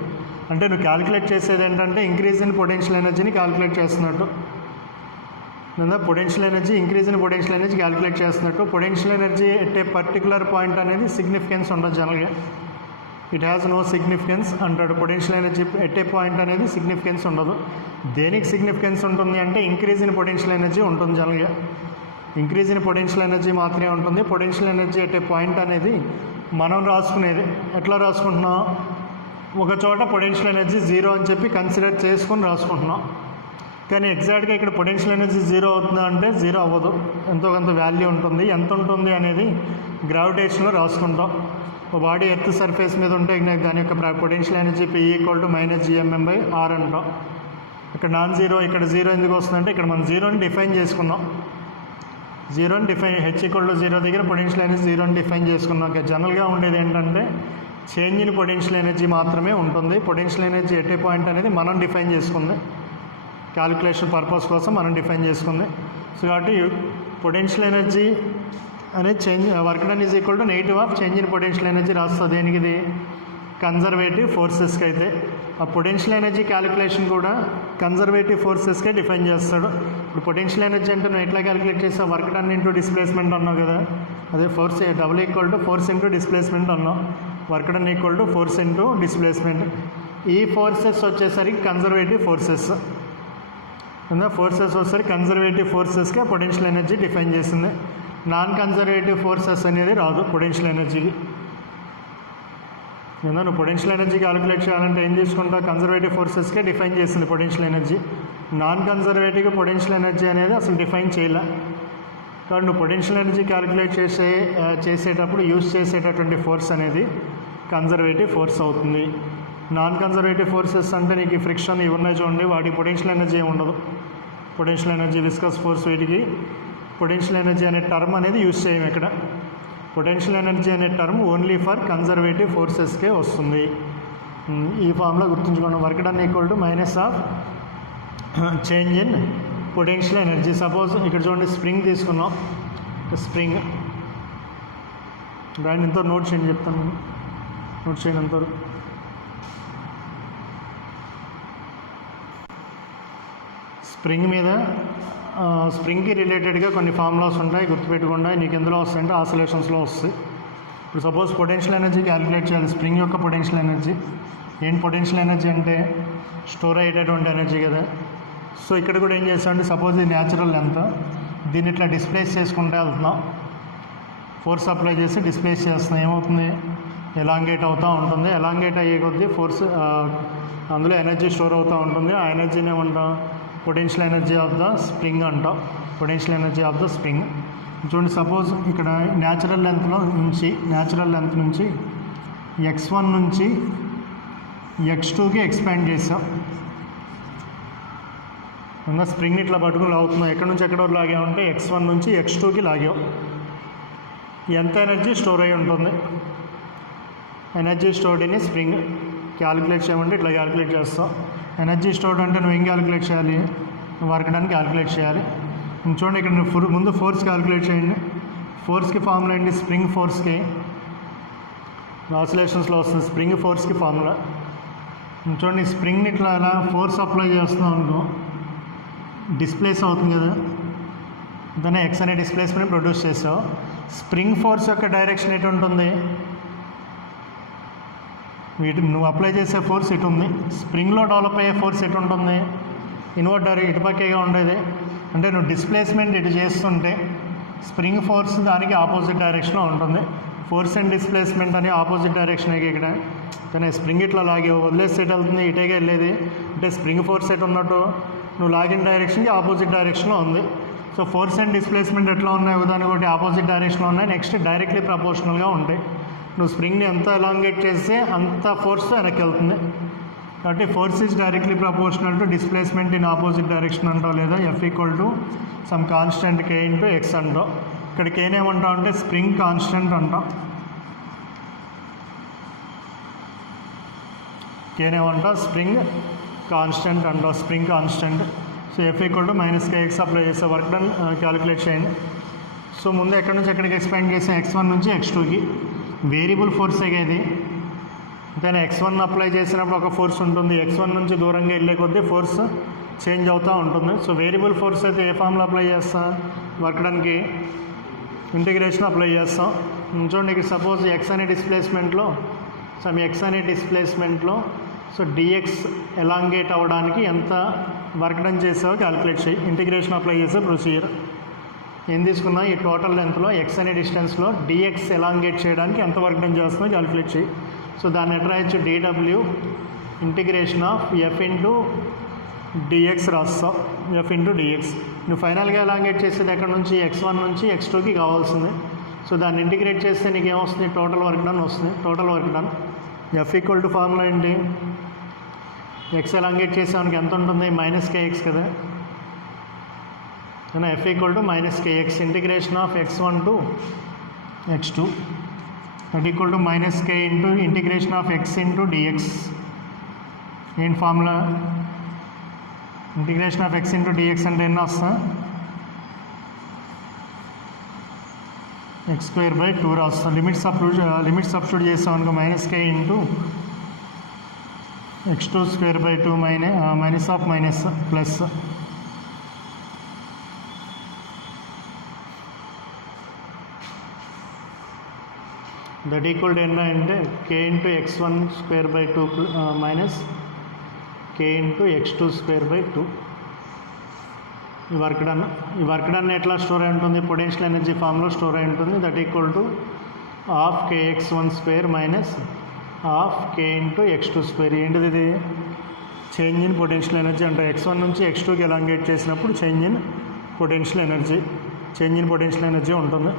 అంటే నువ్వు క్యాలిక్యులేట్ చేసేది ఏంటంటే ఇంక్రీజ్ ఇన్ పొటెన్షియల్ ఎనర్జీని క్యాలిక్యులేట్ చేస్తున్నట్టు, లేదా potential energy increase in potential energy calculate చేస్తున్నట్టు. Potential energy at a particular point అనేది సిగ్నిఫికెన్స్ ఉండదు జనరల్గా, ఇట్ హ్యాస్ నో సిగ్నిఫికెన్స్ అంటాడు. Potential energy at a point అనేది సిగ్నిఫికెన్స్ ఉండదు. దేనికి సిగ్నిఫికెన్స్ ఉంటుంది అంటే ఇంక్రీజ్ ఇన్ పొటెన్షియల్ ఎనర్జీ ఉంటుంది జనరల్గా, ఇంక్రీజ్ ఇన్ పొటెన్షియల్ ఎనర్జీ మాత్రమే ఉంటుంది. Potential energy at a point అనేది మనం రాసుకునేది ఎట్లా రాసుకుంటున్నాం, ఒక చోట పొటెన్షియల్ ఎనర్జీ జీరో అని చెప్పి కన్సిడర్ చేసుకొని రాసుకుంటున్నాం. కానీ ఎగ్జాక్ట్గా ఇక్కడ పొటెన్షియల్ ఎనర్జీ జీరో అవుతుందా అంటే జీరో అవ్వదు, ఎంతో కొంత వాల్యూ ఉంటుంది. ఎంత ఉంటుంది అనేది గ్రావిటేషన్లో రాసుకుంటాం. బాడీ ఎర్త్ సర్ఫేస్ మీద ఉంటే దాని యొక్క potential energy P equal to minus GMM/r అంటాం. ఇక్కడ నాన్ జీరో, ఇక్కడ జీరో ఎందుకు వస్తుందంటే ఇక్కడ మనం జీరోని డిఫైన్ చేసుకున్నాం. జీరోని define H equal to zero దగ్గర పొటెన్షియల్ ఎనర్జీ జీరోని డిఫైన్ చేసుకున్నాం. జనరల్గా ఉండేది ఏంటంటే చేంజ్ ఇన్ పొటెన్షియల్ ఎనర్జీ మాత్రమే ఉంటుంది. Potential energy at a point అనేది మనం డిఫైన్ చేసుకుంది, క్యాలిక్యులేషన్ పర్పస్ కోసం మనం డిఫైన్ చేసుకుంది. సో కాబట్టి పొటెన్షియల్ ఎనర్జీ అనేది change work done is equal to negative of change in potential energy రాస్తుంది. దేనికి ఇది కన్జర్వేటివ్ ఫోర్సెస్కి అయితే. ఆ పొటెన్షియల్ ఎనర్జీ క్యాలిక్యులేషన్ కూడా కన్జర్వేటివ్ ఫోర్సెస్కే డిఫైన్ చేస్తాడు. ఇప్పుడు పొటెన్షియల్ ఎనర్జీ అంటే నువ్వు ఎట్లా క్యాలిక్యులేట్ చేస్తావు, వర్క్ డన్ ఇంటూ డిస్ప్లేస్మెంట్ అన్నావు కదా, అదే force double equal to force into displacement అన్నావు. Work done equal to force into displacement. ఈ ఫోర్సెస్ వచ్చేసరికి కన్జర్వేటివ్ ఫోర్సెస్, ఫోర్సెస్ వచ్చేసరికి కన్జర్వేటివ్ ఫోర్సెస్కే పొటెన్షియల్ ఎనర్జీ డిఫైన్ చేసింది. నాన్ కన్జర్వేటివ్ ఫోర్సెస్ అనేది రాదు పొటెన్షియల్ ఎనర్జీకి. నువ్వు పొటెన్షియల్ ఎనర్జీ క్యాలిక్యులేట్ చేయాలంటే ఏం తీసుకుంటావు, కన్జర్వేటివ్ ఫోర్సెస్కే డిఫైన్ చేసింది potential energy. Non conservative potential energy అనేది అసలు డిఫైన్ చేయలే. కాబట్టి నువ్వు పొటెన్షియల్ ఎనర్జీ క్యాలిక్యులేట్ చేసేటప్పుడు యూజ్ చేసేటటువంటి ఫోర్స్ అనేది కన్జర్వేటివ్ ఫోర్స్ అవుతుంది. నాన్ కన్జర్వేటివ్ ఫోర్సెస్ అంటే నీకు ఫ్రిక్షన్ ఇవి ఉన్నాయి చూడండి, వాటికి పొటెన్షియల్ ఎనర్జీ ఏమి ఉండదు. పొటెన్షియల్ ఎనర్జీ, విస్కస్ ఫోర్స్, వీటికి పొటెన్షియల్ ఎనర్జీ అనే టర్మ్ అనేది యూజ్ చేయము ఇక్కడ. పొటెన్షియల్ ఎనర్జీ అనే టర్మ్ ఓన్లీ ఫర్ కన్జర్వేటివ్ ఫోర్సెస్కే వస్తుంది. ఈ ఫామ్లో గుర్తుంచుకోండి. Work done equal to minus of change in potential energy. Suppose ఇక్కడ చూడండి స్ప్రింగ్ తీసుకున్నాం, స్ప్రింగ్ దాన్ని ఎంతో నోట్ చేయండి, చెప్తాను నేను నోట్ చేయండి అంతవరకు. స్ప్రింగ్ మీద స్ప్రింగ్కి రిలేటెడ్గా కొన్ని ఫార్ములాస్ ఉంటాయి, గుర్తుపెట్టుకుండా. నీకు ఎందులో వస్తాయంటే ఆసిలేషన్స్లో వస్తాయి. ఇప్పుడు సపోజ్ పొటెన్షియల్ ఎనర్జీ క్యాలిక్యులేట్ చేయాలి, స్ప్రింగ్ యొక్క పొటెన్షియల్ ఎనర్జీ. ఏంటి పొటెన్షియల్ ఎనర్జీ అంటే స్టోర్ అయ్యేటటువంటి ఎనర్జీ కదా. సో ఇక్కడ కూడా ఏం చేస్తామంటే సపోజ్ ఇది న్యాచురల్ లెంత్, దీన్ని ఇట్లా డిస్ప్లేస్ చేసుకుంటే వెళ్తున్నాం, ఫోర్స్ అప్లై చేసి డిస్ప్లేస్ చేస్తున్నాం. ఏమవుతుంది, ఎలాంగేట్ అవుతూ ఉంటుంది. ఎలాంగేట్ అయ్యే కొద్దీ ఫోర్స్ అందులో ఎనర్జీ స్టోర్ అవుతూ ఉంటుంది. ఆ ఎనర్జీని ఏమంటాం, potential energy of the spring అంటాం. Potential energy of the spring. చూడండి సపోజ్ ఇక్కడ న్యాచురల్ లెంత్ నుంచి x1 నుంచి x2కి ఎక్స్పాండ్ చేసాం. ఇంకా స్ప్రింగ్ ఇట్లా పట్టుకుని లాగుతున్నాం. ఎక్కడి నుంచి ఎక్కడ లాగామంటే x1 నుంచి x2కి లాగాం. ఎంత ఎనర్జీ స్టోర్ అయి ఉంటుంది, energy stored in spring calculate చేయమంటే ఇట్లా క్యాలిక్యులేట్ చేస్తాం. ఎనర్జీ స్టోర్డ్ అంటే నువ్వు ఏం క్యాలిక్యులేట్ చేయాలి, వర్క్ డన్ క్యాలిక్యులేట్ చేయాలి. చూడండి ఇక్కడ నువ్వు ముందు ఫోర్స్ క్యాలిక్యులేట్ చేయండి. ఫోర్స్కి ఫార్ములా ఏంటి, స్ప్రింగ్ ఫోర్స్కి ఆసిలేషన్స్లో వస్తుంది స్ప్రింగ్ ఫోర్స్కి ఫార్ములా. చూడండి స్ప్రింగ్ని ఇట్లా ఎలా ఫోర్స్ అప్లై చేస్తున్నాం అనుకో డిస్ప్లేస్ అవుతుంది కదా, దాన్ని ఎక్స్ అనే డిస్ప్లేస్మెంట్ ప్రొడ్యూస్ చేసావు. స్ప్రింగ్ ఫోర్స్ యొక్క డైరెక్షన్ ఎటు ఉంటుంది, నువ్వు అప్లై చేసే ఫోర్స్ ఇటు ఉంది. స్ప్రింగ్లో డెవలప్ అయ్యే ఫోర్స్ ఎటు ఉంటుంది, ఇన్వర్టర్ ఇటుపక్కేగా ఉండేది. అంటే నువ్వు డిస్ప్లేస్మెంట్ ఇటు చేస్తుంటే స్ప్రింగ్ ఫోర్స్ దానికి ఆపోజిట్ డైరెక్షన్లో ఉంటుంది. ఫోర్స్ అండ్ డిస్ప్లేస్మెంట్ అని ఆపోజిట్ డైరెక్షన్ ఇక్కడ. కానీ స్ప్రింగ్ ఇట్లా లాగి వదిలేసి ఎటు వెళ్తుంది, ఇటేగా వెళ్ళేది. అంటే స్ప్రింగ్ ఫోర్స్ ఎటు ఉన్నట్టు నువ్వు లాగిన డైరెక్షన్కి ఆపోజిట్ డైరెక్షన్లో ఉంది. సో ఫోర్స్ అండ్ డిస్ప్లేస్మెంట్ ఎట్లా ఉన్నాయి, ఉదాహరణ ఒకటి ఆపోజిట్ డైరెక్షన్లో ఉన్నాయి. నెక్స్ట్ డైరెక్ట్లీ ప్రపోర్షనల్గా ఉంటాయి. నువ్వు స్ప్రింగ్ని ఎంత ఎలాంగేట్ చేస్తే అంత ఫోర్స్ వెనక్కి వెళ్తుంది. కాబట్టి force is directly proportional to displacement in opposite direction అంటావు, లేదా F equal to some constant K into X అంటావు. ఇక్కడ కేనేమంటావు అంటే స్ప్రింగ్ కాన్స్టెంట్ అంటాం. కేనేమంటావు స్ప్రింగ్ కాన్స్టెంట్ అంటావు, spring constant. So F equal to minus KX apply చేస్తే వర్క్ డన్ క్యాలిక్యులేట్ చేయండి. సో ముందు ఎక్కడి నుంచి ఎక్కడికి ఎక్స్పాండ్ చేసాం, x1 నుంచి x2కి. వేరియబుల్ ఫోర్సే ఇది. అంతేనా, x1 అప్లై చేసినప్పుడు ఒక ఫోర్స్ ఉంటుంది, x1 నుంచి దూరంగా వెళ్ళే కొద్దీ ఫోర్స్ చేంజ్ అవుతూ ఉంటుంది. సో వేరియబుల్ ఫోర్స్ అయితే ఏ ఫామ్లో అప్లై చేస్తాం, వర్క్ డన్కి ఇంటిగ్రేషన్ అప్లై చేస్తాం. చూడండి ఇక్కడ సపోజ్ x అనే డిస్ప్లేస్మెంట్లో సో dx ఎలాంగేట్ అవ్వడానికి ఎంత వర్క్ డన్ చేసావో క్యాలిక్యులేట్ చేయి. ఇంటిగ్రేషన్ అప్లై చేసే ప్రొసీజర్ ఏం తీసుకున్నా, ఈ టోటల్ లెంత్లో x అనే డిస్టెన్స్లో dx ఎలాంగేట్ చేయడానికి ఎంత వర్క్ డన్ చేస్తుందో క్యాలిక్యులేట్ చేయి. సో దాన్ని ఎట్లా రాయొచ్చు, dw integration of f into dx రాస్తావు, f into dx. నువ్వు ఫైనల్గా ఎలాంగేట్ చేసేది ఎక్కడ నుంచి, x1 నుంచి x2కి కావాల్సింది. సో దాన్ని ఇంటిగ్రేట్ చేస్తే నీకు ఏమొస్తుంది, టోటల్ వర్క్ డన్ వస్తుంది. Total work done F equal to formula ఏంటి, ఎక్స్ ఎలాంగేట్ చేసేవానికి ఎంత ఉంటుంది, మైనస్ కేఎక్స్ కదా. F equal to minus K X integration of x1 to x2 that equal to minus K into integration of x into D X. ఏంటి formula, integration of x into D X అంటే ఎన్ని వస్తా, x²/2 రాస్తాం. Limit substitute చేస్తాం అనుకో, minus K into x2² minus of minus plus that equal to ఎన్న అంటే k into x1² minus k into x2²2. ఈ వర్క్ డన్ ఎట్లా స్టోర్ అయి ఉంటుంది, పొటెన్షియల్ ఎనర్జీ ఫామ్లో స్టోర్ అయి ఉంటుంది. That equal to half kx1² minus half k into x2². ఏంటిది ఇది, చేంజ్ ఇన్ పొటెన్షియల్ ఎనర్జీ అంటే x1 నుంచి x2కి ఎలాంగేట్ చేసినప్పుడు చేంజ్ ఇన్ పొటెన్షియల్ ఎనర్జీ ఉంటుంది.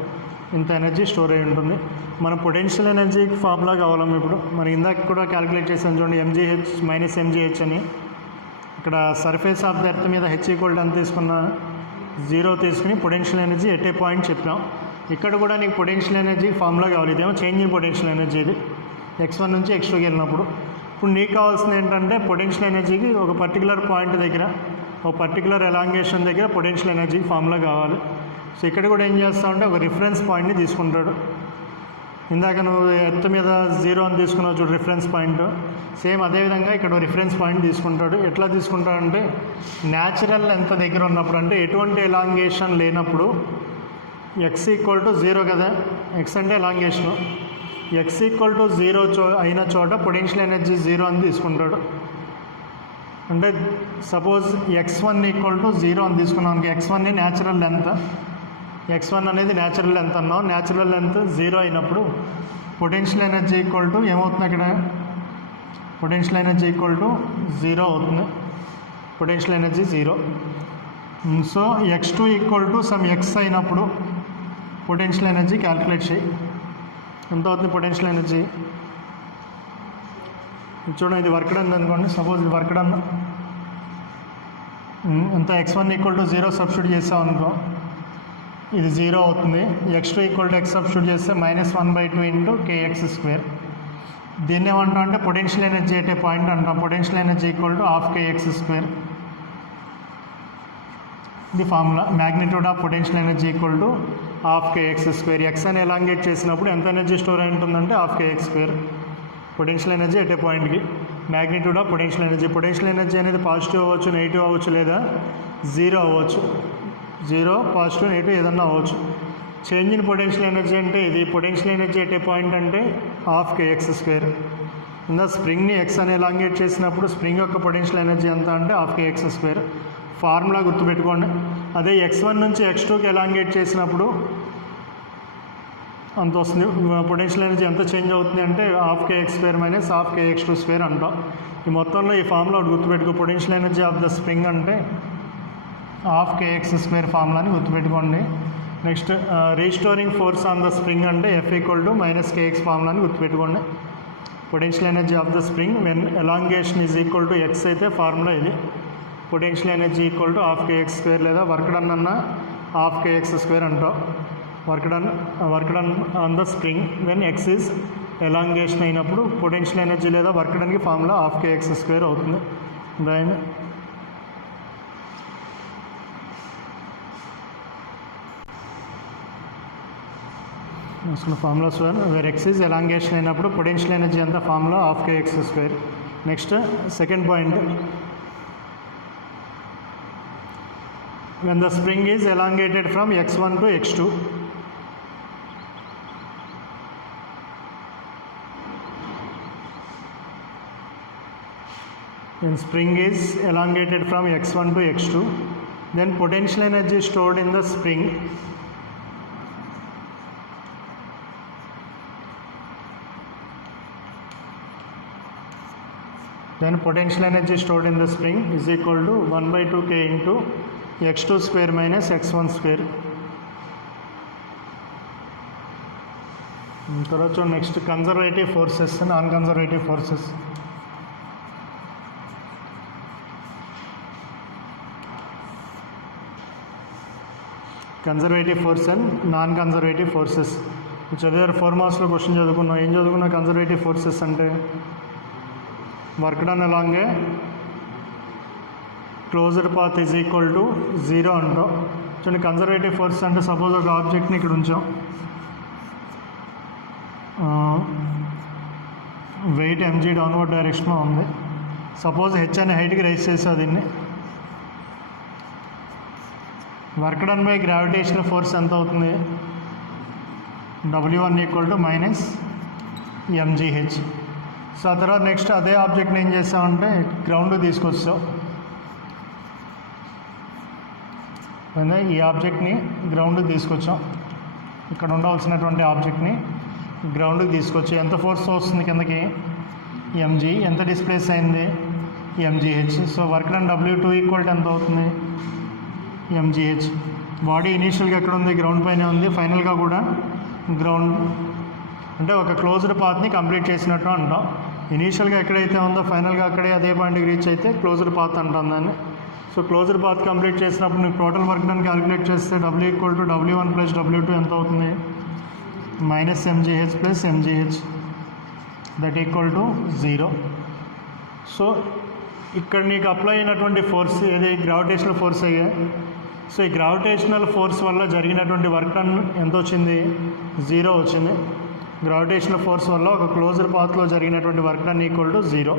ఇంత ఎనర్జీ స్టోర్ అయి ఉంటుంది. మన పొటెన్షియల్ ఎనర్జీకి ఫార్ములా కావాలం ఇప్పుడు. మనం ఇందాక కూడా క్యాలిక్యులేట్ చేసాం చూడండి, mgh మైనస్ mgh అని. ఇక్కడ సర్ఫేస్ ఆఫ్ ద ఎర్త్ మీద h ఈక్వల్ టు ఎంత తీసుకున్నా, 0 తీసుకుని potential energy at a point చెప్పాం. ఇక్కడ కూడా నీకు పొటెన్షియల్ ఎనర్జీ ఫార్ములా కావాలి. ఇదేమో చేంజ్ ఇన్ పొటెన్షియల్ ఎనర్జీ, ఇది x1 నుంచి x2కి వెళ్ళినప్పుడు. ఇప్పుడు నీకు కావాల్సింది ఏంటంటే పొటెన్షియల్ ఎనర్జీకి ఒక పర్టికులర్ పాయింట్ దగ్గర, ఒక పర్టికులర్ ఎలాంగేషన్ దగ్గర పొటెన్షియల్ ఎనర్జీకి ఫార్ములా కావాలి. సో ఇక్కడ కూడా ఏం చేస్తామంటే ఒక రిఫరెన్స్ పాయింట్ని తీసుకుంటాడు. ఇందాక నువ్వు ఎర్త్ మీద 0 అని తీసుకున్నావు చూడు రిఫరెన్స్ పాయింట్, సేమ్ అదేవిధంగా ఇక్కడ రిఫరెన్స్ పాయింట్ తీసుకుంటాడు. ఎట్లా తీసుకుంటాడంటే న్యాచురల్ ఎంత దగ్గర ఉన్నప్పుడు, అంటే ఎటువంటి ఎలాంగేషన్ లేనప్పుడు x ఈక్వల్ టు 0 కదా, x అంటే ఎలాంగేషను, x ఈక్వల్ టు 0 అయిన చోట పొటెన్షియల్ ఎనర్జీ 0 అని తీసుకుంటాడు. అంటే సపోజ్ x1 ఈక్వల్ టు 0 అని తీసుకున్నాం, x1 న్యాచురల్ లెంత్, x1 అనేది న్యాచురల్ లెంత్ అన్నాం. న్యాచురల్ లెంత్ 0 అయినప్పుడు పొటెన్షియల్ ఎనర్జీ ఈక్వల్ టు ఏమవుతుంది, అక్కడ పొటెన్షియల్ ఎనర్జీ ఈక్వల్ టు 0 అవుతుంది. Potential energy 0. So x2 equal to some x అయినప్పుడు పొటెన్షియల్ ఎనర్జీ క్యాలిక్యులేట్ చేయి. ఎంత అవుతుంది పొటెన్షియల్ ఎనర్జీ, చూడండి ఇది వర్క్ డన్ అనుకోండి. సపోజ్ ఇది వర్క్ డన్ ఎంత, x1 ఈక్వల్ టు 0 సబ్స్టిట్యూట్ చేస్తాం అనుకో, ఇది 0 అవుతుంది. x2 equal to x substitute చేస్తే -1/2 ఇంటూ kx². దీన్ని ఏమంటాం అంటే potential energy at a point అంటాం. Potential energy equal to ½ kx². ఇది formula. Magnitude of potential energy equal to ½ kx². X అని ఎలాంగేట్ చేసినప్పుడు ఎంత ఎనర్జీ స్టోర్ అయి ఉంటుందంటే ½ kx². పొటెన్షియల్ ఎనర్జీ ఎట్ ఏ పాయింట్కి. Magnitude of potential energy. Potential energy అనేది positive అవ్వచ్చు, నెగిటివ్ అవ్వచ్చు, లేదా జీరో అవ్వచ్చు. జీరో, పాజిటివ్, నెగిటివ్ ఏదన్నా అవ్వచ్చు. చేంజ్ ఇన్ పొటెన్షియల్ ఎనర్జీ అంటే ఇది. Potential energy at a point అంటే ½ kx². ఇంకా స్ప్రింగ్ని ఎక్స్ అని ఎలాంగేట్ చేసినప్పుడు స్ప్రింగ్ యొక్క పొటెన్షియల్ ఎనర్జీ ఎంత అంటే ½ kx². ఫార్ములా గుర్తుపెట్టుకోండి. అదే x1 నుంచి x2కి ఎలాంగేట్ చేసినప్పుడు అంత వస్తుంది. పొటెన్షియల్ ఎనర్జీ ఎంత చేంజ్ అవుతుంది అంటే ½ kx² మైనస్ ½ kx² అంటాం. ఈ మొత్తంలో ఈ ఫార్ములా గుర్తుపెట్టుకో. Potential energy of the spring అంటే ½ kx² ఫార్ములాని గుర్తుపెట్టుకోండి. Next restoring force on the spring అంటే F = -kx ఫార్ములాని గుర్తుపెట్టుకోండి. Potential energy of the spring when elongation is equal to x అయితే ఫార్ములా ఇది. Potential energy equal to ½ kx² లేదా work done అన్న ½ kx² అంటాం. Work done on the spring when X is elongation అయినప్పుడు potential energy లేదా work డన్కి formula ½ kx² అవుతుంది. దాని అసలు formulas where X is elongation అయినప్పుడు పొటెన్షియల్ ఎనర్జీ అంతా formula ½ kx². Next second point. when the spring is elongated from x1 to x2. When spring is elongated from x1 to x2, then potential energy stored in the spring is equal to 1/2k into x2² minus x1². తర్వాత next conservative forces, non conservative forces. Conservative force and non conservative forces చదివారు. 4 మార్క్స్లో question చదువుకున్నాం. ఏం చదువుకున్నా? Conservative forces అంటే work done along A closed path is equal to 0 అంటాం. చూడండి, conservative force అంటే suppose ఒక ఆబ్జెక్ట్ని ఇక్కడ ఉంచాం. వెయిట్ mg డౌన్వర్డ్ డైరెక్షన్లో ఉంది. సపోజ్ h అనే హైట్కి రైజ్ చేసా దీన్ని. Work done by gravitational force ఎంత అవుతుంది? W1 = -mgh. సో ఆ తర్వాత నెక్స్ట్ అదే ఆబ్జెక్ట్ని ఏం చేస్తామంటే గ్రౌండ్ తీసుకొచ్చాం. ఈ ఆబ్జెక్ట్ని గ్రౌండ్కి తీసుకొచ్చాం. ఇక్కడ ఉండవలసినటువంటి ఆబ్జెక్ట్ని గ్రౌండ్కి తీసుకొచ్చి ఎంత ఫోర్స్ వస్తుంది కిందకి? mg. ఎంత డిస్ప్లేస్ అయింది? mgh. So work done W2 = ఎంత అవుతుంది? mgh. బాడీ ఇనీషియల్గా ఎక్కడ ఉంది? గ్రౌండ్ పైనే ఉంది. ఫైనల్గా కూడా గ్రౌండ్ అంటే ఒక క్లోజ్డ్ పాత్ని కంప్లీట్ చేసినట్టు అంటాం. ఇనీషియల్గా ఎక్కడైతే ఉందో ఫైనల్గా అక్కడే అదే పాయింట్కి రీచ్ అయితే క్లోజ్డ్ పాత్ అంటాం దాన్ని. సో క్లోజ్డ్ పాత్ కంప్లీట్ చేసినప్పుడు నీకు టోటల్ వర్క్ డన్ క్యాలిక్యులేట్ చేస్తే W = W1 + W2 ఎంత అవుతుంది? -mgh + mgh that equal to 0. So ఇక్కడ నీకు అప్లై అయినటువంటి ఫోర్స్ ఏది? గ్రావిటేషనల్ ఫోర్స్ అయ్యే. సో ఈ గ్రావిటేషనల్ ఫోర్స్ వల్ల జరిగినటువంటి వర్క్ డన్ ఎంత వచ్చింది? 0 వచ్చింది. గ్రావిటేషనల్ ఫోర్స్ వల్ల ఒక క్లోజ్డ్ పాత్లో జరిగినటువంటి వర్క్ డన్ = 0.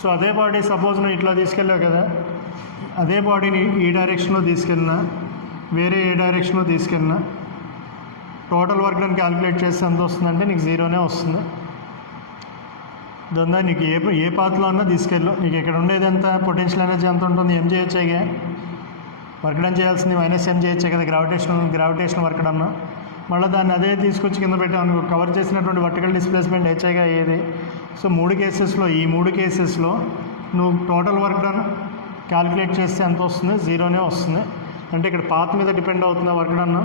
సో అదే బాడీ సపోజ్ నువ్వు ఇట్లా తీసుకెళ్ళావు కదా, అదే బాడీని ఈ డైరెక్షన్లో తీసుకెళ్ళినా వేరే ఏ డైరెక్షన్లో తీసుకెళ్ళినా టోటల్ వర్క్ డన్ క్యాలిక్యులేట్ చేస్తే ఎంత వస్తుందంటే నీకు 0నే వస్తుంది. దాని నీకు ఏ పాత్లో అన్నా తీసుకెళ్ళు, నీకు ఇక్కడ ఉండేది ఎంత? పొటెన్షియల్ ఎనర్జీ ఎంత ఉంటుంది? mgh. వర్క్ డన్ చేయాల్సింది -mgh కదా గ్రావిటేషనల్ వర్క్ డన్. మళ్ళీ దాన్ని అదే తీసుకొచ్చి కింద పెట్టాను కవర్ చేసినటువంటి వర్టికల్ డిస్ప్లేస్మెంట్ హెచ్ఐగా అయ్యేది. సో ఈ మూడు కేసెస్లో నువ్వు టోటల్ వర్క్ డన్ క్యాలిక్యులేట్ చేస్తే ఎంత వస్తుంది? 0నే వస్తుంది. అంటే ఇక్కడ పాత్ మీద డిపెండ్ అవుతుందా వర్క్ డన్?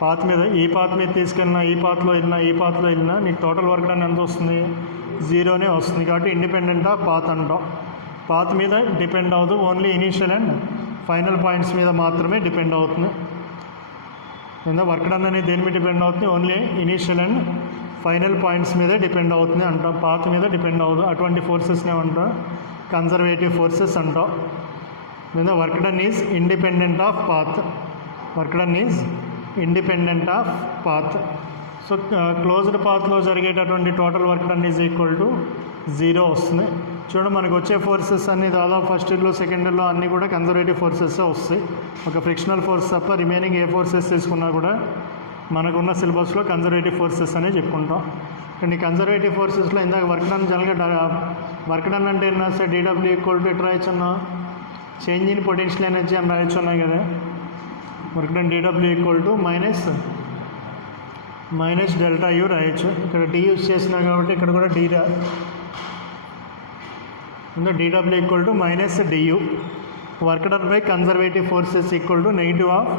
పాత్ మీద. ఈ పాత్ మీద తీసుకెళ్ళినా, ఈ పాత్లో వెళ్ళినా నీకు టోటల్ వర్క్ డన్ ఎంత వస్తుంది? 0నే వస్తుంది. కాబట్టి ఇండిపెండెంట్ ఆఫ్ పాత్ అంటాం. పాత్ మీద డిపెండ్ అవుతూ only initial and final points మీద మాత్రమే డిపెండ్ అవుతుంది. వర్క్ డన్ అనేది దేని మీద డిపెండ్ అవుతుంది? Only initial and final points మీదే డిపెండ్ అవుతుంది అంటాం, పాత్ మీద డిపెండ్ అవ్వదు. అటువంటి ఫోర్సెస్నే అంటాం కన్జర్వేటివ్ ఫోర్సెస్ అంటాం. లేదా work done is independent of path. Work done is independent of path. So closed పాత్లో జరిగేటటువంటి total work done is equal to 0 వస్తుంది. చూడండి మనకు వచ్చే ఫోర్సెస్ అన్ని దాదాపు ఫస్ట్ ఇయర్లో సెకండ్ ఇయర్లో అన్నీ కూడా కన్జర్వేటివ్ ఫోర్సెస్ వస్తాయి. ఒక ఫ్రిక్షనల్ ఫోర్స్ తప్ప రిమైనింగ్ ఏ ఫోర్సెస్ తీసుకున్నా కూడా మనకున్న సిలబస్లో కన్జర్వేటివ్ ఫోర్సెస్ అని చెప్పుకుంటాం. కానీ కన్జర్వేటివ్ ఫోర్సెస్లో ఇందాక వర్క్ డన్ జనరల్గా వర్క్ డన్ అంటే ఏం రాస్తే డీడబ్ల్యూ ఈక్వల్ టు ఎట్ రాయొచ్చున్నా చేంజ్ ఇన్ పొటెన్షియల్ ఎనర్జీ అని రాయొచ్చున్నాయి కదా. Work done D W equal to minus delta U రాయొచ్చు. ఇక్కడ డి యూజ్ చేసినా కాబట్టి ఇక్కడ కూడా డీ రా D W equal to minus D U. Work done by conservative forces equal to negative of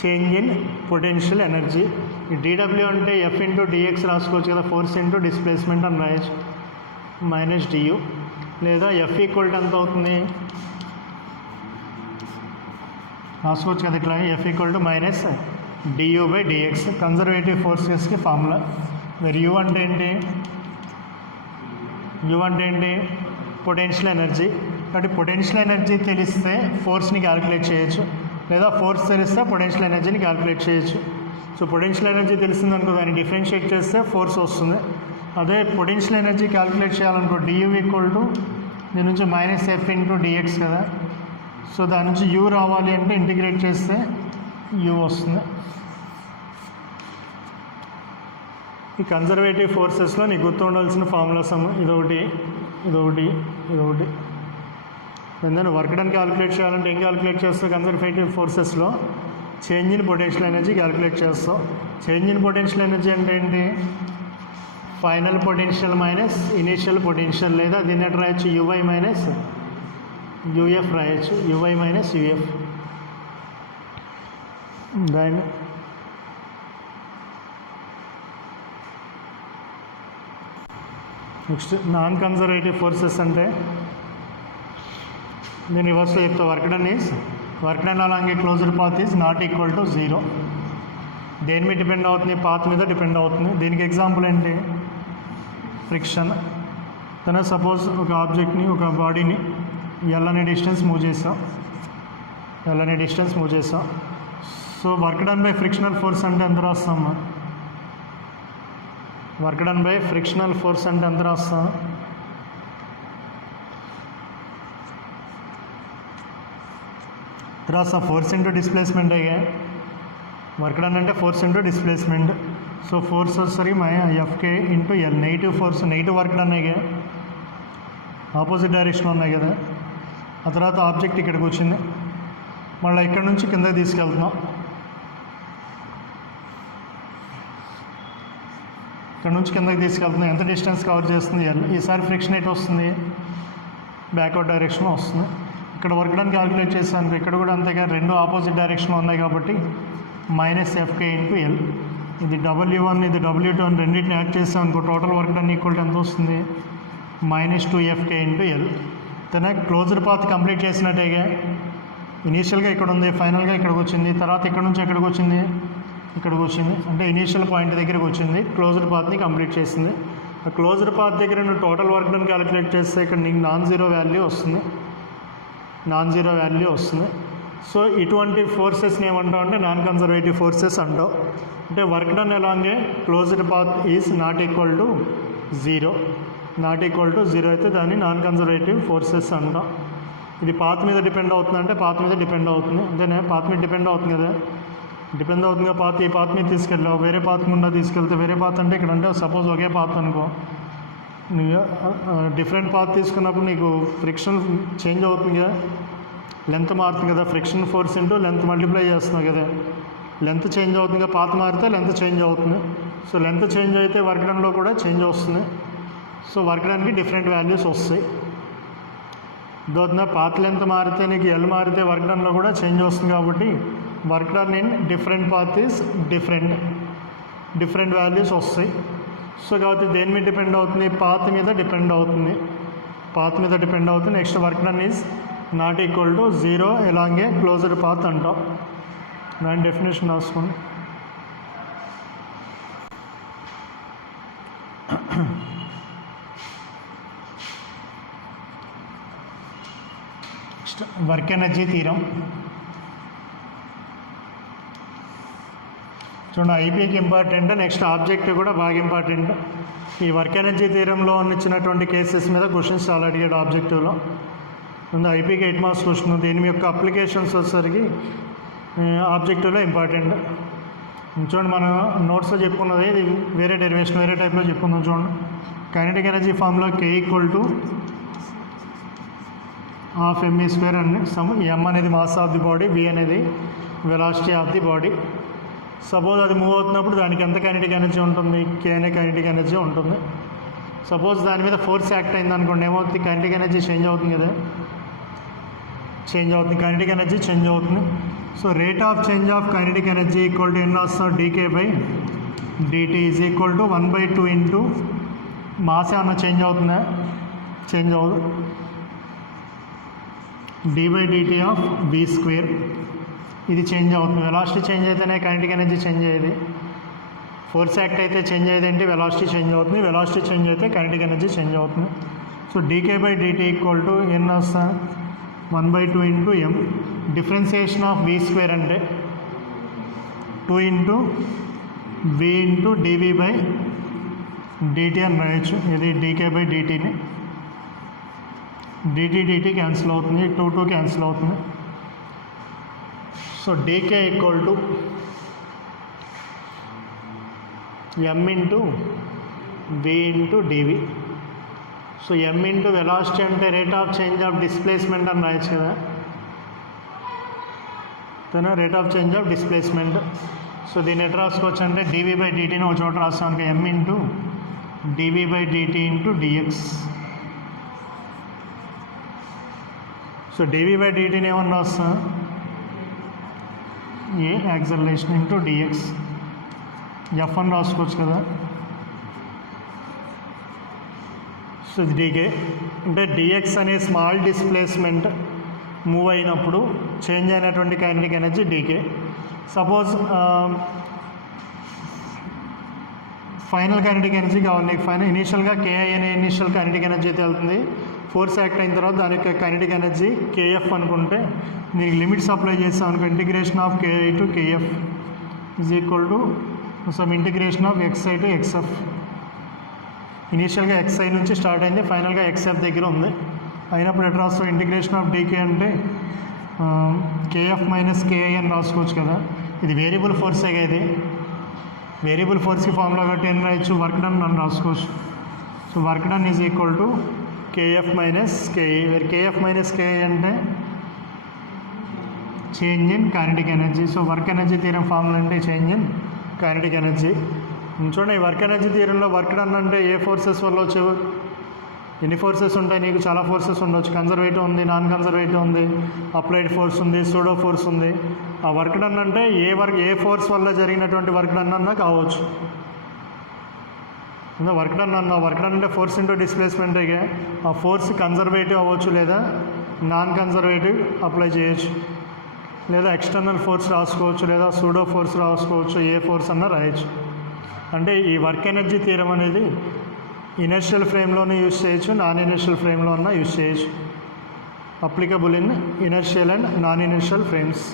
change in potential energy. ఈ డీడబ్ల్యూ అంటే ఎఫ్ ఇంటూ డిఎక్స్ రాసుకోవచ్చు కదా, ఫోర్స్ ఇంటూ డిస్ప్లేస్మెంట్ అని రాయొచ్చు మైనస్ డియూ. లేదా ఎఫ్ ఈక్వల్ టు ఎంత అవుతుంది రాసుకోవచ్చు కదా ఇట్లా, F equal to minus D U by D X conservative ఫోర్సెస్కి ఫార్ములా. మరి యూ అంటే ఏంటి పొటెన్షియల్ ఎనర్జీ. కాబట్టి పొటెన్షియల్ ఎనర్జీ తెలిస్తే ఫోర్స్ని క్యాలిక్యులేట్ చేయొచ్చు, లేదా ఫోర్స్ తెలిస్తే పొటెన్షియల్ ఎనర్జీని క్యాలిక్యులేట్ చేయొచ్చు. సో పొటెన్షియల్ ఎనర్జీ తెలిసిందనుకో దాన్ని డిఫరెన్షియేట్ చేస్తే ఫోర్స్ వస్తుంది. అదే పొటెన్షియల్ ఎనర్జీ క్యాలిక్యులేట్ చేయాలనుకో డియూ ఈక్వల్ టు దీని నుంచి మైనస్ ఎఫ్ ఇంటూ డిఎక్స్ కదా. సో దాని నుంచి యూ రావాలి అంటే ఇంటిగ్రేట్ చేస్తే యూ వస్తుంది. ఈ కన్జర్వేటివ్ ఫోర్సెస్లో నీకు గుర్తుండాల్సిన ఫార్ములాస్ ఇదొకటి. దాన్ని వర్క్ డన్ క్యాలిక్యులేట్ చేయాలంటే ఏం క్యాలిక్యులేట్ చేస్తావు కన్జర్వేటివ్ ఫోర్సెస్లో change in potential energy calculate చేస్తావు. చేంజ్ ఇన్ పొటెన్షియల్ ఎనర్జీ అంటే ఏంటి final potential minus initial potential, లేదా దీన్ని ఎట్లా రాయొచ్చు యువై మైనస్ యూఎఫ్ రాయొచ్చు, యువై మైనస్ యూఎఫ్. దాన్ని నెక్స్ట్ నాన్ కన్జర్వేటివ్ ఫోర్సెస్ అంటే నేను రివర్స్లో చెప్తా. వర్క్ డన్ అలాగే closed path is not equal to 0. దేని మీద డిపెండ్ అవుతుంది పాత్ మీద డిపెండ్ అవుతుంది. దీనికి ఎగ్జాంపుల్ ఏంటి ఫ్రిక్షన్. తన సపోజ్ ఒక ఆబ్జెక్ట్ని ఒక బాడీని ఎల్ అనే డిస్టెన్స్ మూవ్ చేస్తాం. So work done by frictional force అంటే ఎంత రాస్తాం work done by frictional force అంటే ఎంత రాస్తాం ఫోర్స్ ఇంటూ డిస్ప్లేస్మెంట్ అయ్యా. వర్క్ డన్ అంటే force into displacement. So force వచ్చేసరికి ఎఫ్కే into L. Negative force negative work done అయ్యా, ఆపోజిట్ డైరెక్షన్ ఉన్నాయి కదా. ఆ తర్వాత ఆబ్జెక్ట్ ఇక్కడికి వచ్చింది, మళ్ళీ ఇక్కడ నుంచి కిందకి తీసుకెళ్తున్నాం. ఇక్కడ నుంచి కిందకి తీసుకెళ్తున్నాం. ఎంత డిస్టెన్స్ కవర్ చేస్తుంది ఎల్. ఈసారి ఫ్రిక్షన్ ఎయిట్ వస్తుంది బ్యాక్వర్డ్ డైరెక్షన్లో వస్తుంది. ఇక్కడ వర్క్ డన్ క్యాలిక్యులేట్ చేస్తాను, ఇక్కడ కూడా అంతేగా రెండు ఆపోజిట్ డైరెక్షన్లో ఉన్నాయి కాబట్టి మైనస్ ఎఫ్కే ఇంటూ ఎల్. ఇది W1 ఇది W2 అని రెండింటిని యాడ్ చేస్తాం అనుకో టోటల్ వర్క్ డన్ ఈక్వల్ ఎంత వస్తుంది మైనస్ 2FK ఇంటూ ఎల్. తన క్లోజ్డ్ పాత్ కంప్లీట్ చేసినట్టేగా. ఇనీషియల్గా ఇక్కడ ఉంది, ఫైనల్గా ఇక్కడికి వచ్చింది, తర్వాత ఇక్కడ నుంచి ఇక్కడికి వచ్చింది అంటే ఇనీషియల్ పాయింట్ దగ్గరికి వచ్చింది, క్లోజ్డ్ పాత్ని కంప్లీట్ చేసింది. ఆ క్లోజ్డ్ పాత్ దగ్గర నువ్వు టోటల్ వర్క్ డన్ క్యాలిక్యులేట్ చేస్తే ఇక్కడ నీకు నాన్ జీరో వాల్యూ వస్తుంది. సో ఇటువంటి ఫోర్సెస్ని ఏమంటావు అంటే నాన్ కన్జర్వేటివ్ ఫోర్సెస్ అంటావు. అంటే work done along closed path is not equal to 0 అయితే దాన్ని నాన్ కన్జర్వేటివ్ ఫోర్సెస్ అంటాం. ఇది పాత్ మీద డిపెండ్ అవుతుంది అంటే పాత్ మీద డిపెండ్ అవుతుంది అంతేనే. పాత్ మీద డిపెండ్ అవుతుంది కదా, పాత్ ఈ పాత్ మీద తీసుకెళ్ళావు, వేరే పాత్ గుండా తీసుకెళ్తే వేరే పాత్ అంటే ఇక్కడ అంటే సపోజ్ ఒకే పాత్ అనుకో, డిఫరెంట్ పాత్ తీసుకున్నప్పుడు నీకు ఫ్రిక్షన్ చేంజ్ అవుతుంది కదా, లెంత్ మారుతుంది కదా, friction force into length multiply చేస్తున్నావు కదా, లెంత్ చేంజ్ అవుతుంది కదా, పాత్ మారితే లెంత్ చేంజ్ అవుతుంది. సో లెంత్ చేంజ్ అయితే వర్క్ డన్లో కూడా చేంజ్ వస్తుంది. సో వర్క్ డన్కి డిఫరెంట్ వాల్యూస్ వస్తాయి. దోతున పాత్ లెంత్ మారితే నీకు ఎల్ మారితే వర్క్ డన్లో కూడా చేంజ్ వస్తుంది కాబట్టి work done in different path is different values వస్తాయి. సో కాబట్టి దేని మీద డిపెండ్ అవుతుంది పాత్ మీద డిపెండ్ అవుతుంది. Next work done is not equal to 0 along closed path అంటాం. దాని డెఫినేషన్ రాసుకోండి. Work energy theorem. చూడండి, ఐపీకి ఇంపార్టెంట్, నెక్స్ట్ ఆబ్జెక్టివ్ కూడా బాగా ఇంపార్టెంట్. ఈ వర్క్ ఎనర్జీ థీరంలో ఇచ్చినటువంటి కేసెస్ మీద క్వశ్చన్స్ చాలా అడిగాడు ఆబ్జెక్టివ్లో. ముందు ఐపీకి 8 మార్క్స్ క్వశ్చన్. దీని యొక్క అప్లికేషన్స్ వచ్చేసరికి ఆబ్జెక్టివ్లో ఇంపార్టెంట్. చూడండి, మనం నోట్స్లో చెప్పుకున్నది ఇది వేరే డెరివేషన్ వేరే టైప్లో చెప్పుకుందాం. చూడండి, kinetic energy formula K = ½ mv² అండి. m అనేది mass of the body, v అనేది velocity of the body. Suppose అది మూవ్ అవుతున్నప్పుడు దానికి ఎంత కైనెటిక్ ఎనర్జీ ఉంటుంది? K అనే కైనెటిక్ ఎనర్జీ ఉంటుంది. సపోజ్ దాని మీద ఫోర్స్ యాక్ట్ అయింది అనుకోండి, ఏమవుతుంది? కైనెటిక్ ఎనర్జీ చేంజ్ అవుతుంది కదా, చేంజ్ అవుతుంది, కైనెటిక్ ఎనర్జీ చేంజ్ అవుతుంది. So rate of change of kinetic energy equal to n రాస్తాం, dk/dt is equal to 1/2 into mass ఏమన్నా చేంజ్ అవుతుందా? చేంజ్ అవ్వదు. d/dt of v². ఇది చేంజ్ అవుతుంది. వెలాసిటీ చేంజ్ అయితేనే కైనెటిక్ ఎనర్జీ చేంజ్ అయ్యేది. ఫోర్స్ యాక్ట్ అయితే చేంజ్ అయ్యేది ఏంటి? వెలాసిటీ చేంజ్ అవుతుంది. వెలాసిటీ చేంజ్ అయితే కైనెటిక్ ఎనర్జీ చేంజ్ అవుతుంది. So dk/dt equal to n వస్తా 1/2 into m. Differentiation of v² అంటే 2 ఇంటూ v ఇంటూ dv/dt అని రాయొచ్చు. ఇది dk/dtని dt క్యాన్సిల్ అవుతుంది, 2 క్యాన్సిల్ అవుతుంది. So dk equal to m into v into dv. So m into velocity అంటే rate of change of displacement అని రాయొచ్చు కదా, తన rate of change of displacement. So దీన్ని ఎట్లా రాసుకోవచ్చు అంటే dv/dtని ఒక చోట రాస్తాం, m into dv/dt into dx. So dv/dtని ఏమన్నా రాస్తాం, A acceleration into dx. f అని రాసుకోవచ్చు కదా. సో ఇది dk అంటే dx అనే స్మాల్ డిస్ప్లేస్మెంట్ మూవ్ అయినప్పుడు చేంజ్ అయినటువంటి kinetic energy dk. Suppose final kinetic energy కావాలి నీకు. ఇనీషియల్గా ki అనే ఇనీషియల్ కైనెటిక్ ఎనర్జీ అయితే వెళ్తుంది. ఫోర్స్ యాక్ట్ అయిన తర్వాత దానికి కైనెటిక్ ఎనర్జీ kF అనుకుంటే దీనికి లిమిట్స్ అప్లై చేస్తాం అనుకో, integration of ki to kF is equal to some integration of xi to xf. ఇనీషియల్గా xi నుంచి స్టార్ట్ అయింది, ఫైనల్గా xf దగ్గర ఉంది. అయినప్పుడు ఎట్లా రాస్తాం? ఇంటిగ్రేషన్ ఆఫ్ dk అంటే kF మైనస్ ki అని రాసుకోవచ్చు కదా. ఇది వేరియబుల్ ఫోర్సే కదా, ఇది వేరియబుల్ ఫోర్స్కి ఫార్ములా కట్టి ఏం రాయొచ్చు? వర్క్ డన్ అని రాసుకోవచ్చు. So work done is equal to kF minus ki, వేర్ kF మైనస్ ki అంటే change in kinetic energy. So work energy theorem formula అంటే చేంజ్ ఇన్ కైనెటిక్ ఎనర్జీ. చూడండి, ఈ వర్క్ ఎనర్జీ థీరంలో వర్క్ డన్ అంటే ఏ ఫోర్సెస్ వల్ల వచ్చేవి? ఎన్ని ఫోర్సెస్ ఉంటాయి నీకు? చాలా ఫోర్సెస్ ఉండొచ్చు. కన్జర్వేటివ్ ఉంది, నాన్ కన్జర్వేటివ్ ఉంది, అప్లైడ్ ఫోర్స్ ఉంది, సూడో ఫోర్స్ ఉంది. ఆ వర్క్ డన్ అంటే ఏ ఫోర్స్ వల్ల జరిగినటువంటి వర్క్ డన్ అన్నా కావచ్చు. వర్క్ డన్ అంటే ఫోర్స్ ఇంటూ డిస్ప్లేస్మెంట్. ఆ ఫోర్స్ కన్జర్వేటివ్ అవ్వచ్చు లేదా నాన్ కన్జర్వేటివ్ అప్లై చేయొచ్చు, లేదా ఎక్స్టర్నల్ ఫోర్స్ రాసుకోవచ్చు, లేదా సూడో ఫోర్స్ రాసుకోవచ్చు, ఏ ఫోర్స్ అన్నా రాయొచ్చు. అంటే ఈ వర్క్ ఎనర్జీ థీరం అనేది ఇనర్షియల్ ఫ్రేమ్లోనే యూజ్ చేయొచ్చు, నాన్ ఇనర్షియల్ ఫ్రేమ్లో అన్నా యూజ్ చేయొచ్చు. Applicable in inertial and non inertial frames.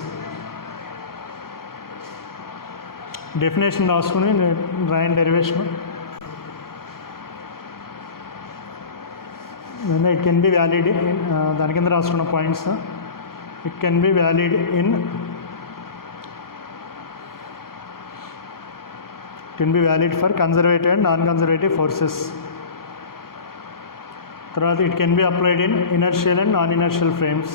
Definition రాసుకుని రాయండి derivation. It can be valid దాని కింద రాసుకున్న points. It can be valid in for conservative and non conservative forces. తర్వాత it can be applied in inertial and non inertial frames.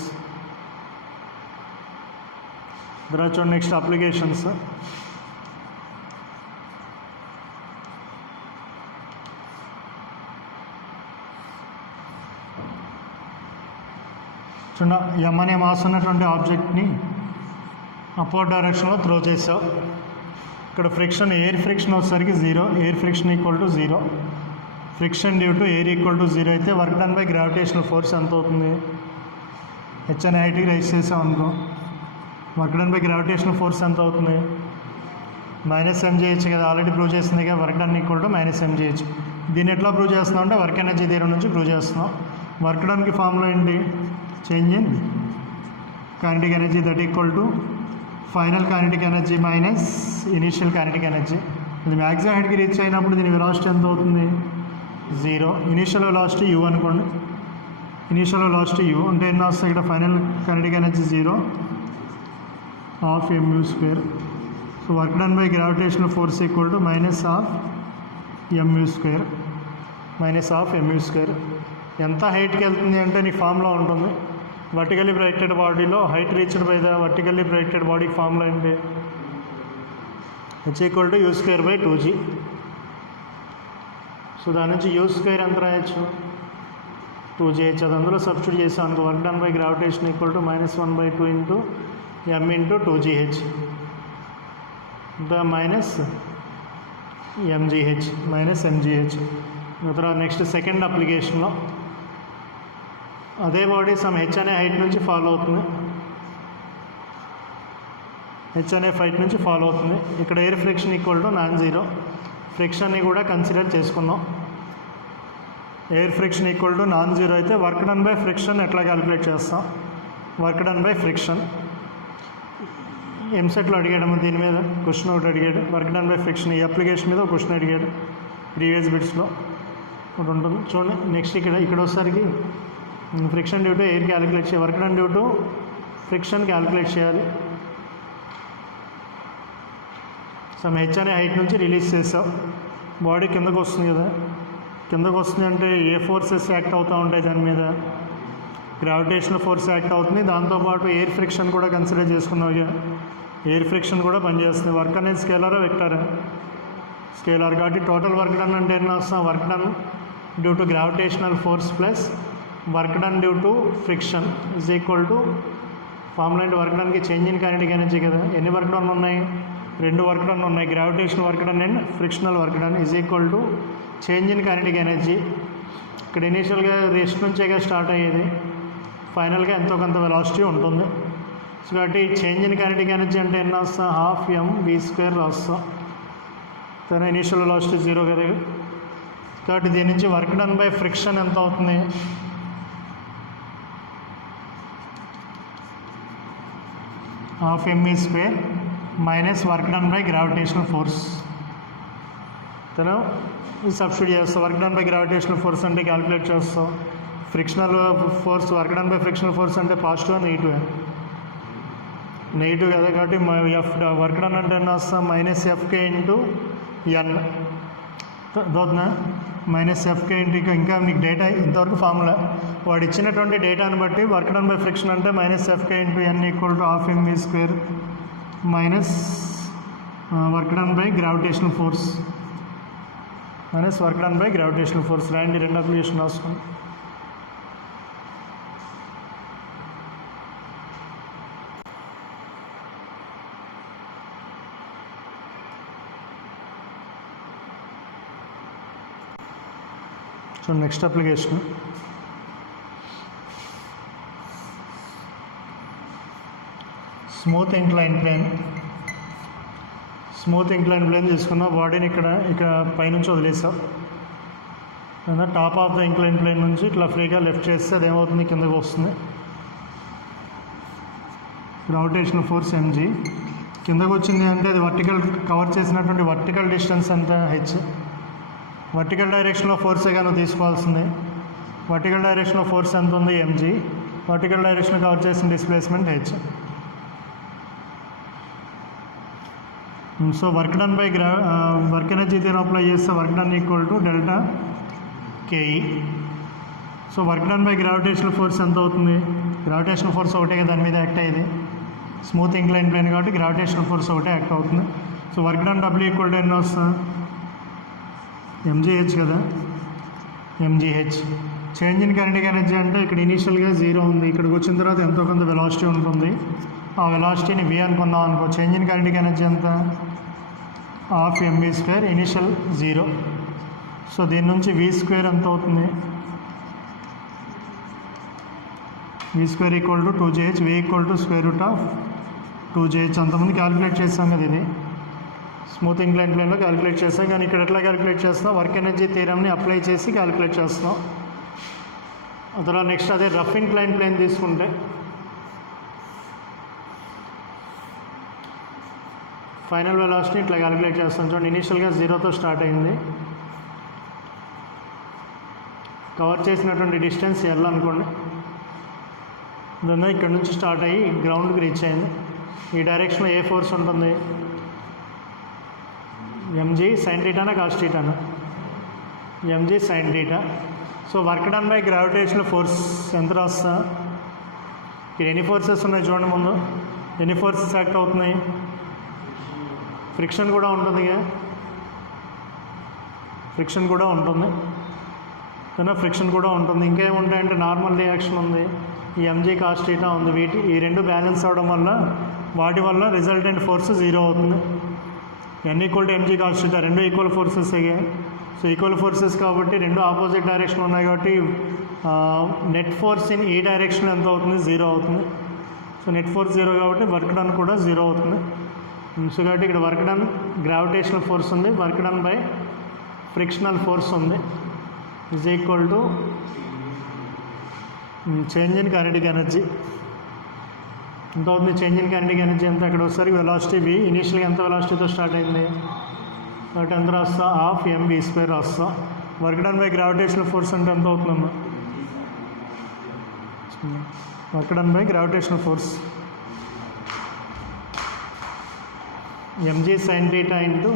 తర్వాత చూడండి next applications. చూడండి, m అనే మాస్ ఉన్నటువంటి ఆబ్జెక్ట్ని అప్వర్డ్ డైరెక్షన్లో త్రో చేసావు. ఇక్కడ ఫ్రిక్షన్, ఎయిర్ ఫ్రిక్షన్ వచ్చేసరికి 0, air friction equal to 0. Friction due to air equal to 0 అయితే work done by gravitational force ఎంత అవుతుంది? h అనే హైట్కి రైస్ చేసాం అనుకో, work done by gravitational force ఎంత అవుతుంది? -m చేయొచ్చు కదా, ఆల్రెడీ ప్రూవ్ చేస్తుంది కదా. Work done equal to -m చేయొచ్చు. దీన్ని ఎట్లా ప్రూవ్ చేస్తున్నాం అంటే వర్క్ ఎనర్జీ థియరం నుంచి ప్రూవ్ చేస్తున్నాం. వర్క్ డన్కి ఫార్ములా ఏంటి? Change in kinetic energy that equal to final kinetic energy minus initial kinetic energy. ఇది మ్యాక్సిమం హైట్కి రీచ్ అయినప్పుడు దీని వెలాసిటీ ఎంత అవుతుంది? 0. ఇనీషియల్ వెలాసిటీ u అనుకోండి. ఇనీషియల్ వెలాసిటీ u అంటే ఎన్ని వస్తాయి ఇక్కడ? Final kinetic energy 0 ½ mu². So work done by gravitational force equal to -12 mu². -12 mu². ఎంత హైట్కి వెళ్తుంది అంటే నీ ఫామ్లో ఉంటుంది. వర్టికల్లీ ప్రొజెక్టెడ్ బాడీలో height reached by the vertically projected body ఫామ్లో ఏంటి? h equal to u²/2g. So దాని నుంచి u² ఎంత రాయొచ్చు? 2gh. అది అందులో సబ్స్టిట్యూట్ చేసాం అనుకో. Work done by gravitation equal to -1/2 into m into 2gh minus mgh. తర్వాత నెక్స్ట్ సెకండ్ అప్లికేషన్లో అదే బాడీ సమ్ h అనే హైట్ నుంచి ఫాలో అవుతుంది. h అనే హైట్ నుంచి ఫాలో అవుతుంది. ఇక్కడ air friction equal to non zero. ఫ్రిక్షన్ని కూడా కన్సిడర్ చేసుకుందాం. Air friction equal to non zero అయితే వర్క్ డన్ బై ఫ్రిక్షన్ ఎట్లా క్యాలిక్యులేట్ చేస్తాం? వర్క్ డన్ బై ఫ్రిక్షన్ ఎంసెట్లో అడిగాడు. దీని మీద క్వశ్చన్ ఒకటి అడిగాడు. వర్క్ డన్ బై ఫ్రిక్షన్ ఈ అప్లికేషన్ మీద ఒక క్వశ్చన్ అడిగాడు ప్రీవియస్ బిట్స్లో. ఒకటి ఉంటుంది చూడండి. నెక్స్ట్ ఇక్కడ వచ్చేసరికి friction due to air calculate చేయాలి. Work done due to friction calculate చేయాలి. సమ్ h అనే హైట్ నుంచి రిలీజ్ చేసావు. బాడీ కిందకు వస్తుంది కదా. కిందకు వస్తుంది అంటే ఏ ఫోర్సెస్ యాక్ట్ అవుతూ ఉంటాయి దాని మీద? గ్రావిటేషనల్ ఫోర్స్ యాక్ట్ అవుతుంది. దాంతోపాటు ఎయిర్ ఫ్రిక్షన్ కూడా కన్సిడర్ చేసుకున్నావు. ఎయిర్ ఫ్రిక్షన్ కూడా పనిచేస్తుంది. వర్క్ అనేది స్కేలరా వెక్టారా? స్కేలర్. కాబట్టి టోటల్ వర్క్ డన్ అంటే ఎన్ని వస్తాం? Work done due to gravitational force plus work done due to friction is equal to formula ఏంటి? వర్క్ డన్కి చేంజ్ ఇన్ కైనెటిక్ ఎనర్జీ కదా. ఎన్ని వర్క్ డన్ ఉన్నాయి? 2 వర్క్ డన్ ఉన్నాయి. Gravitational work done and frictional work done is equal to change in kinetic energy. ఇక్కడ ఇనీషియల్గా rest నుంచేగా start అయ్యేది. ఫైనల్గా ఎంతో కొంత వెలాసిటీ ఉంటుంది. సో కాబట్టి చేంజ్ ఇన్ కైనెటిక్ ఎనర్జీ అంటే ఎన్ని వస్తాం? ½ mv² రాస్తాం. తన ఇనీషియల్ వెలాసిటీ 0 కదా. కాబట్టి దీని నుంచి వర్క్ డన్ బై ఫ్రిక్షన్ ఎంత అవుతుంది? ½ mv² minus work done by gravitational force. తను సబ్స్టిట్యూట్ చేస్తాం. Work done by gravitational force అంటే క్యాలిక్యులేట్ చేస్తాం. Frictional force work done by frictional force అంటే పాజిటివ్ నెగిటివ్? నెగిటివ్ కదా. కాబట్టి వర్క్ డన్ అంటే ఎన్ని వస్తాం? -fk into n దోద్నా -fk into ఇంకా మీకు డేటా ఇంతవరకు ఫార్ములా వాడు ఇచ్చినటువంటి డేటాను బట్టి వర్క్ డన్ బై ఫ్రిక్షన్ అంటే -fk into n equal to ½ mv² minus work done by gravitational force రాయండి. 2 అప్లికేషన్ రాసుకోండి. So next application smooth incline plane తీసుకున్న బాడీని ఇక్కడ పైనుంచి వదిలేసాం. Top of the incline plane నుంచి ఇట్లా ఫ్రీగా లెఫ్ట్ చేస్తే అదేమవుతుంది? కిందకు వస్తుంది. గ్రావిటేషనల్ ఫోర్స్ mg కిందకు వచ్చింది అంటే అది వర్టికల్ కవర్ చేసినటువంటి వర్టికల్ డిస్టెన్స్ ఎంత? h. వర్టికల్ డైరెక్షన్లో ఫోర్సే కానీ తీసుకోవాల్సింది. వర్టికల్ డైరెక్షన్లో ఫోర్స్ ఎంత ఉంది? mg. వర్టికల్ డైరెక్షన్ కవర్ చేసిన displacement h. So work done by work energy theorem apply చేస్తే work done equal to delta K E. So work done by gravitational force ఎంత అవుతుంది? గ్రావిటేషనల్ ఫోర్స్ ఒకటే కదా దాని మీద యాక్ట్ అయ్యేది. స్మూత్ ఇంక్లైన్ ప్లేన్ కాబట్టి గ్రావిటేషనల్ ఫోర్స్ ఒకటే యాక్ట్ అవుతుంది. So work done W equal to ఎన్ని వస్తుంది? mgh కదా. mgh change in kinetic energy అంటే ఇక్కడ ఇనీషియల్గా 0 ఉంది. ఇక్కడికి వచ్చిన తర్వాత ఎంతో కొంత వెలాసిటీ ఉంటుంది. ఆ వెలాసిటీని v అనుకుందాం అనుకో. చేంజ్ ఇన్ కైనెటిక్ ఎనర్జీ ఎంత? ½ mv². ఇనీషియల్ 0. సో దీని నుంచి v² ఎంత అవుతుంది? v² equal to 2gh. v equal to √2gh. అంతమంది క్యాలిక్యులేట్ చేస్తాం కదా. ఇది స్మూత్ ఇంక్లైన్ ప్లేన్లో క్యాలిక్యులేట్ చేస్తాం. కానీ ఇక్కడ ఎట్లా క్యాలిక్యులేట్ చేస్తాం? వర్క్ ఎనర్జీ థియరంని అప్లై చేసి క్యాలిక్యులేట్ చేస్తాం. ఆ తర్వాత నెక్స్ట్ అదే రఫ్ ఇంక్లైన్ ప్లేన్ తీసుకుంటే ఫైనల్ వెలాసిటీ ఇట్లా క్యాలిక్యులేట్ చేస్తాం. చూడండి, ఇనీషియల్గా 0తో స్టార్ట్ అయింది. కవర్ చేసినటువంటి డిస్టెన్స్ L అనుకోండి. దాన్ని ఇక్కడ నుంచి స్టార్ట్ అయ్యి గ్రౌండ్కి రీచ్ అయింది. ఈ డైరెక్షన్లో ఏ ఫోర్స్ ఉంటుంది? mg sin θనా cos θనా? mg sin θ. So work done by gravitational force ఎంత రాస్తా? ఇక్కడ ఎన్ని ఫోర్సెస్ ఉన్నాయి చూడండి. ముందు ఎన్ని ఫోర్సెస్ యాక్ట్ అవుతున్నాయి? ఫ్రిక్షన్ కూడా ఉంటుంది, ఫ్రిక్షన్ కూడా ఉంటుంది కదా, ఫ్రిక్షన్ కూడా ఉంటుంది. ఇంకేముంటాయంటే నార్మల్ రియాక్షన్ ఉంది, ఈ mg cos θ ఉంది. ఈ రెండు బ్యాలెన్స్ అవ్వడం వల్ల వాటి వల్ల రిజల్టెంట్ ఫోర్స్ 0 అవుతుంది. n = mg cos θ రెండు ఈక్వల్ ఫోర్సెస్ అయ్యాయి. సో ఈక్వల్ ఫోర్సెస్ కాబట్టి రెండు ఆపోజిట్ డైరెక్షన్ ఉన్నాయి కాబట్టి నెట్ ఫోర్స్ ఇన్ ఈ డైరెక్షన్ ఎంత అవుతుంది? 0 అవుతుంది. సో నెట్ ఫోర్స్ 0 కాబట్టి వర్క్ డన్ కూడా 0 అవుతుంది. సో కాబట్టి ఇక్కడ వర్క్ డన్ గ్రావిటేషనల్ ఫోర్స్ ఉంది, work done by frictional force ఉంది, is equal to change in kinetic energy. ఎంత అవుతుంది చేంజ్ ఇన్ కైనెటిక్ ఎనర్జీ? ఎంత? అక్కడ ఒకసారి వెలాసిటీ v ఇనీషియల్గా ఎంత వెలాసిటీతో స్టార్ట్ అయింది కాబట్టి ఎంత రాస్తా? ½ mv² రాస్తా. Work done by gravitational force అంటే ఎంత అవుతుందమ్మా? Work done by gravitational force mg sin θ into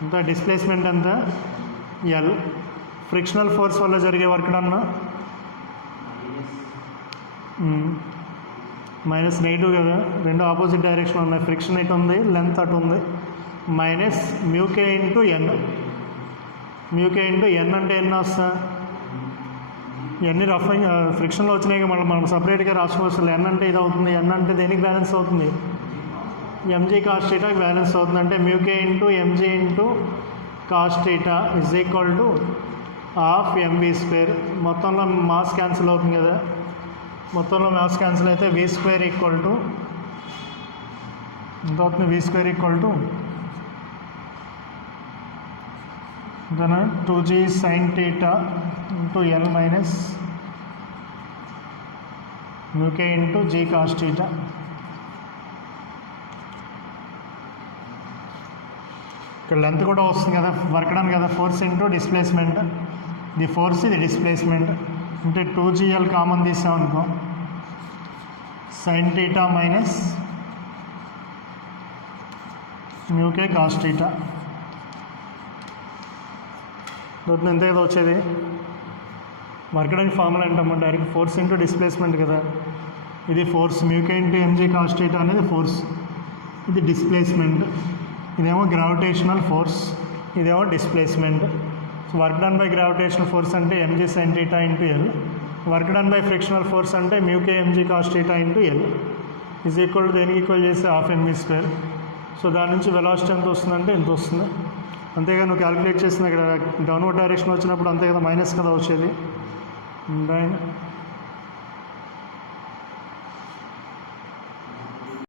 ఎంత? డిస్ప్లేస్మెంట్ ఎంత? L. ఫ్రిక్షనల్ ఫోర్స్ వల్ల జరిగే వర్క్ డన్ మైనస్ నెగిటివ్ కదా, రెండు ఆపోజిట్ డైరెక్షన్ ఉన్నాయి. ఫ్రిక్షన్ ఇటు ఉంది, లెంత్ అటు ఉంది. Minus μk into n. μk into n అంటే ఎన్ని వస్తా? ఇవన్నీ రఫ్ ఫ్రిక్షన్లో వచ్చినాయి, మళ్ళీ మనం సపరేట్గా రాసుకోవచ్చు. n అంటే ఇది అవుతుంది, n అంటే దేనికి బ్యాలెన్స్ అవుతుంది? mg cos θకి బ్యాలెన్స్ అవుతుంది. అంటే μk into mg into cos θ is equal to ½ mv². మొత్తంలో మాస్ క్యాన్సిల్ అవుతుంది కదా, మొత్తంలో మాస్ క్యాన్సిల్ అయితే v² ఈక్వల్ టు ఎంత అవుతుంది? v² equal to 2g sin θ into L minus μk into g cos θ. ఇక్కడ లెంత్ కూడా వస్తుంది కదా, వర్క్ డన్ కదా, ఫోర్స్ ఇంటూ డిస్ప్లేస్మెంట్. ఇది ఫోర్స్, ఇది డిస్ప్లేస్మెంట్. అంటే 2gl కామన్ తీసామనుకో, sin θ మైనస్ μk cos θ. ఎంత కదా వచ్చేది? వర్క్ డన్ ఫార్ములా ఏంటమ్మా? డైరెక్ట్ ఫోర్స్ ఇంటూ డిస్ప్లేస్మెంట్ కదా. ఇది force μk into mg cos θ అనేది ఫోర్స్, ఇది డిస్ప్లేస్మెంట్. ఇదేమో గ్రావిటేషనల్ ఫోర్స్, ఇదేమో displacement. So work done by gravitational force అంటే mg sin θ into L. Work done by frictional force అంటే μk mg cos θ into L is equal to దేనికి equal చేస్తే ½ mv². So దాని నుంచి velocity ఎంత వస్తుందంటే ఎంత వస్తుంది. అంతేగా నువ్వు క్యాలిక్యులేట్ చేసిన ఇక్కడ డౌన్వర్డ్ డైరెక్షన్ వచ్చినప్పుడు అంతే కదా, మైనస్ కదా వచ్చేది.